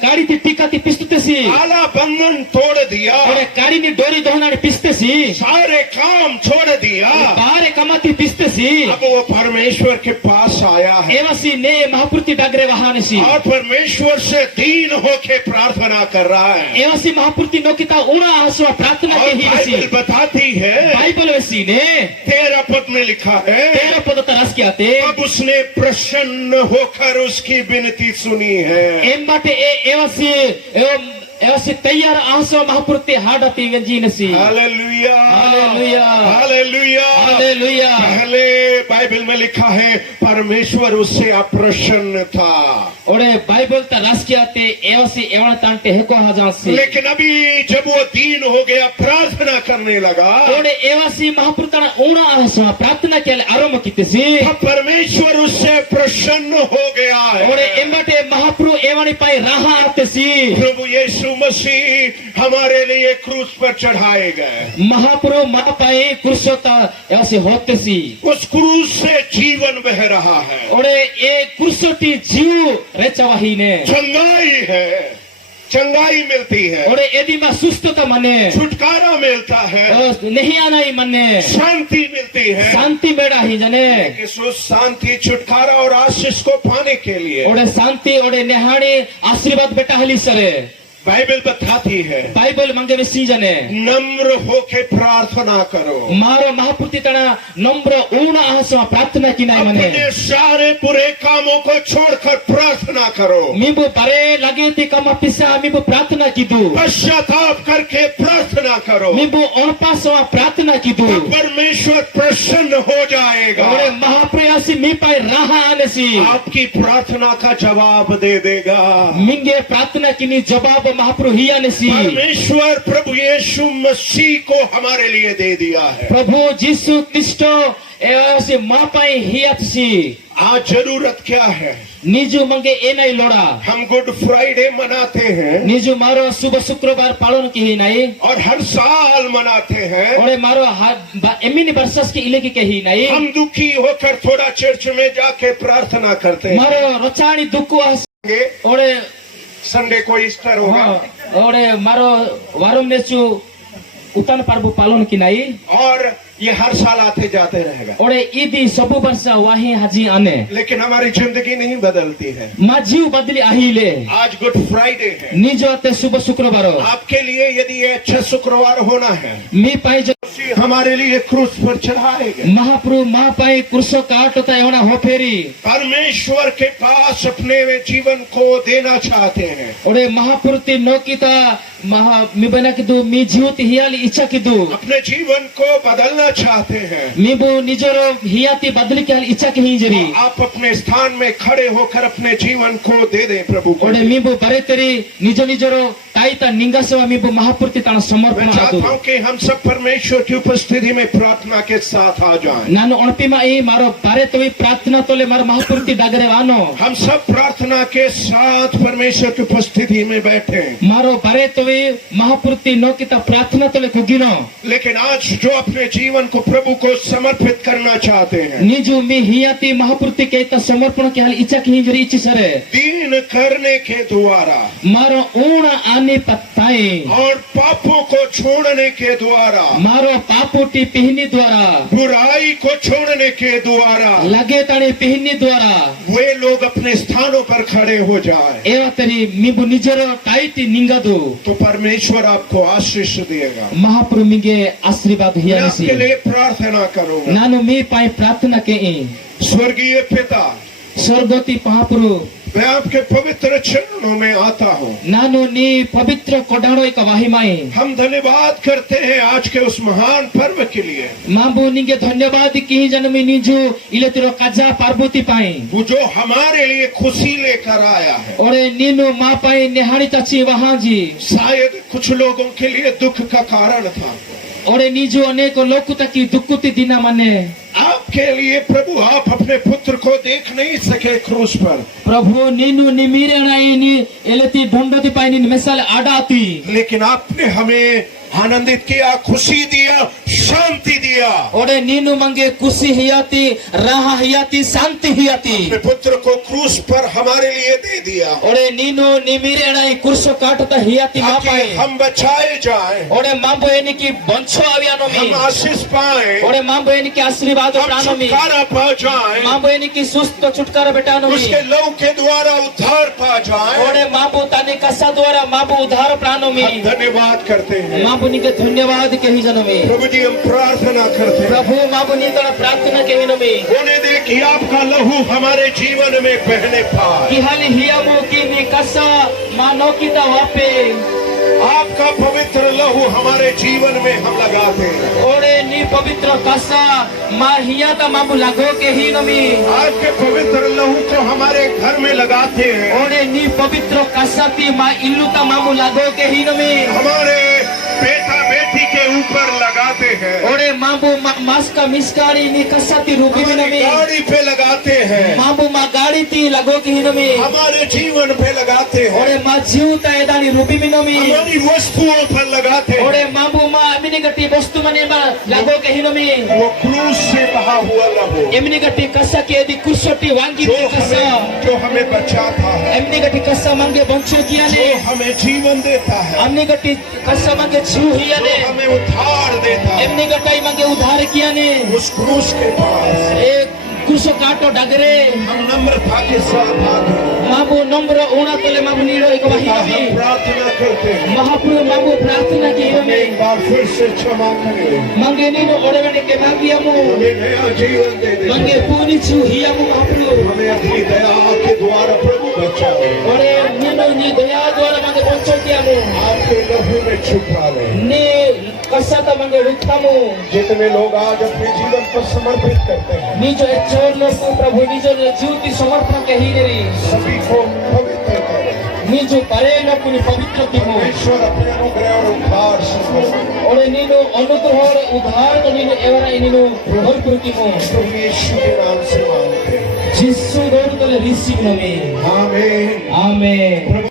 काड़ी ती टीका ती पिस्तुतेसी काला बंधन तोड़ दिया, और काड़ी नी डोरी दोहनारी पिस्तुतेसी सारे काम छोड़ दिया। बारे कमाती पिस्तुतेसी अब वो परमेश्वर के पास आया है एवसी ने महाप्रति डागरे वहानेसी और परमेश्वर से दीन होके प्रार्थना कर रहा है। एवसी महाप्रति नोकिता ऊना आसवा प्रार्थना और के ही बाइबल वसी बताती है, बाइबल वसी ने 13 पद में लिखा है, 13 पद तरस किया थे अब उसने प्रसन्न होकर उसकी विनती सुनी है। एम्बाटे एवसी एवसी तैयार आसवा महाप्रति हाडती गंजीनसी हालेलुया हालेलुया हालेलुया हालेलुया पहले बाइबल में लिखा है परमेश्वर उससे अप्रसन्न था, ओरे बाइबल ता रास किया थे एवसी एवण तांटे हेको हजासी लेकिन अभी जब वो दीन हो गया प्रार्थना करने लगा, ओरे एवसी महाप्रति ऊना आसवा प्रार्थना के आरंभ कितेसी तब परमेश्वर उससे प्रसन्न हो गया है। ओरे एम्बाटे महाप्रभु एवणी पाई राहा आतेसी प्रभु यीशु मसीह हमारे लिए क्रूस पर चढ़ाए गए, महाप्रभु मा पाई कुर्सोता ऐसे होतेसी उस क्रूस से जीवन बह रहा है, ओरे ए कुर्सोटी जीव रेचवाही ने चंगाई है, चंगाई मिलती है, ओरे यदि मा सुस्तता मने छुटकारा मिलता है, नहीं आना ही मने शांति मिलती है। शांति बेड़ा ही जने इस शांति छुटकारा और आशीष को पाने के लिए ओरे शांति ओरे नेहाड़ी आशीर्वाद बेटा हली सरे बाइबल बताती है, बाइबल मंगे में सी जने नम्र होके प्रार्थना करो, मारो महापुति तना नम्र ऊना आसवा प्रार्थना की नहीं मने अपने सारे बुरे कामों को छोड़कर प्रार्थना करो, मीबु बारे लगे थी कम पिसा मीबु प्रार्थना की दू पश्चाताप करके प्रार्थना करो, मीबु अणपासवा प्रार्थना की दू परमेश्वर प्रसन्न हो जाएगा, ओरे महाप्रयासी मी पाई राहा आनेसी आपकी प्रार्थना का जवाब दे देगा। मिंगे प्रार्थना की नी जवाब महाप्रभु ही आनेसी परमेश्वर प्रभु यीशु मसीह को हमारे लिए दे दिया है प्रभु जीसु क्रिस्ट ऐसे माँ पाई ही आतसी आज जरूरत क्या है? निजु मंगे ए नहीं लोड़ा हम गुड फ्राइडे मनाते हैं निजु मारो शुभ शुक्रवार पालन की ही नहीं और हर साल मनाते हैं। ओरे मारो एमिनी वर्षस की इलेकी के ही नहीं हम दुखी होकर थोड़ा चर्च में जाके प्रार्थना करते हैं। मारो रचानी दुखु ओरे संडे को ईस्टर होगा ओरे मारो वारम नेचु उतान पर्व पालन की नहीं और ये हर साल आते जाते रहेगा। ओरे ईदी सबु वर्ष वाही हाजी आने लेकिन हमारी जिंदगी नहीं बदलती है। मा जीव बदली आहिले आज गुड फ्राइडे है। निजो आते शुभ शुक्रवार आपके लिए यदि ये अच्छा शुक्रवार होना है, मी पाई हमारे लिए क्रूस पर चढ़ाए गए। महाप्रभु मा पाई कुर्सो काट होता है हो फेरी परमेश्वर के पास अपने जीवन को देना चाहते हैं। ओरे महापुरुति नौकिता महा मी बना किदु मी जीवति हियाली इच्छा किदु अपने जीवन को बदलना चाहते हैं। मी बो निजरो हियाती बदली के हाल इच्छा की ही जरी आप अपने स्थान में खड़े होकर अपने जीवन को दे दें प्रभु को। ओरे मी बो बरे तेरी निजो निजरो ताईता निंगा सेवा मी बो महापुरुति ता समर्पण मैं चाहता आदु हूं कि हम सब परमेश्वर की उपस्थिति में प्रार्थना के साथ आ जाएं। नानु अणपिमा ए मारो बारे तोई प्रार्थना तोले मारो महापुरुति डागरे वानो हम सब प्रार्थना के साथ परमेश्वर की उपस्थिति में बैठे। मारो बारे तोई महापुरुति नौकिता प्रार्थना तोले कुगिनो लेकिन आज जो अपने जीवन को प्रभु को समर्पित करना चाहते हैं, निजु मी हियाती महापुरुति के ता समर्पण के हाल इच्छा की ही जरी इच्छी सरे दीन करने के द्वारा मारो ऊण आने पत्ताए और पापों को छोड़ने के द्वारा, मारो पापोटी पिहनी द्वारा बुराई को छोड़ने के द्वारा लगे ताने पिहनी द्वारा वे लोग अपने स्थानों पर खड़े हो जाए एवा तरी मीबु निजरो टाइटी निंगदु तो परमेश्वर आपको आशीष देगा। महाप्रभु मिगे आशीर्वाद मैं हियासी आपके लिए प्रार्थना करूंगा। नानु मी पाए प्रार्थना के स्वर्गीय पिता, स्वर्गति महाप्रभु मैं आपके पवित्र चरणों में आता हूँ। नानु नी पवित्र कोडाणो एक वाहिमाई हम धन्यवाद करते हैं आज के उस महान पर्व के लिए, माबु निगे धन्यवाद की जन्मी निजु इलेतिरो काजा पार्वती पाए वो जो हमारे लिए खुशी लेकर आया है। ओरे नीनु मा पाए निहारी तची वहां जी शायद कुछ लोगों के लिए दुख का कारण था। ओरे निजु अनेक लोकुता की दुकुति दिना माने आपके लिए प्रभु आप अपने पुत्र को देख नहीं सके क्रूस पर, प्रभु नीनु निमीरेणाई नी एलती ढंडोती पाई नी मिसाल आडाती लेकिन आपने हमें आनंदित किया, खुशी दिया, शांति दिया। ओरे नीनु मंगे खुशी हियाती राह हियाती शांति हियाती अपने पुत्र को क्रूस पर हमारे लिए दे दिया। ओरे नीनु निमीरेणाई कुर्सो काटता हियाती मा ताकि पाए हम बचाए जाएं, ओरे मांबो एनी की बंछो आवियानो मी हम आशीष पाए, ओरे मांबो एनी की आशीर्वाद हम प्राणो मी छुटकारा पा जाएं, मांबो एनी की सुस्त छुटकारा बेटानो मी उसके लहू के द्वारा उद्धार पा जाएं। ओरे मांबो ताने कसा द्वारा मांबो उद्धार प्राणो मी हम धन्यवाद करते हैं मांबो के धन्यवाद कही जनो में प्रभु जी। हम प्रार्थना करते हैं प्रभु माबुनी तोरा प्रार्थना कही नो में होने दे कि आपका लहू हमारे जीवन में बहने पाए। कि हाली हियामो की नी कसा मानो की ता वापे आपका पवित्र लहू हमारे जीवन में हम लगाते हैं। ओरे नी पवित्र कसा मा हिया ता माबु लागो के ही नो में आपके पवित्र लहू को हमारे घर में लगाते हैं। ओरे नी पवित्र कसा ती मा इल्लू ता माबु लागो के ही नो में हमारे बेटा बेटी के ऊपर लगाते हैं। ओरे माबु मास का मिसकारी नी कसा ती रूपी में नो हमारी में गाड़ी पे लगाते हैं। माबु मा गाड़ी ती लागो के ही नो में हमारे जीवन पे लगाते हैं। ओरे मा जीव ता एदानी रूपी में नो में हमारी वस्तुओं पर लगाते हैं। ओरे माबु मा अमिनी गति वस्तु मने मा लागो के ही नो में वो क्रूस से बहा हुआ लहू एमनी गति कसा के यदि कुर्सोटी वांगी जो कसा जो हमें बचाता है, एमनी गति कसा मांगे बंचो किया ने जो हमें जीवन देता है, हमने गति कसा मांगे जीव हिया ने जो हमें उद्धार देता है, एमनी गटाई मांगे उद्धार किया ने उस क्रूस के पास एक कुर्सो काटो डगरे हम नम्रता के साथ आते हैं। माबू नम्र ओना तले माबू नीरो एक हम वाही प्रार्थना करते हैं महाप्रभु माबू प्रार्थना की हमें में एक बार फिर से क्षमा करें, मांगे नीनो ओडवेने के मांगियामु हमें नया जीवन दे दे, मांगे पूरी छु हियामु महाप्रभु हमें अपनी दया के द्वारा प्रभु बचाओ, ओरे नीनो नी दया द्वारा मांगे बंचो कियामु आपके लहू में छुपा ले। ने कसा ता मांगे रुक्तामु जितने लोग आज अपने जीवन पर समर्पित करते हैं, निजो चोर लोग प्रभु निजो जीवति समर्पण के ही नेरी सभी को पवित्र करें। निजो परे न कुनि पवित्र किमो परमेश्वर अपने अनुग्रह और उद्धार से करें। ओरे नीनो अनुग्रह और उद्धार तो नीनो एवरा नीनो भरपूर किमो प्रभु यीशु के नाम से मांगते हैं। जिसु दौड़ तले रिसीव नमी आमीन। आमेन।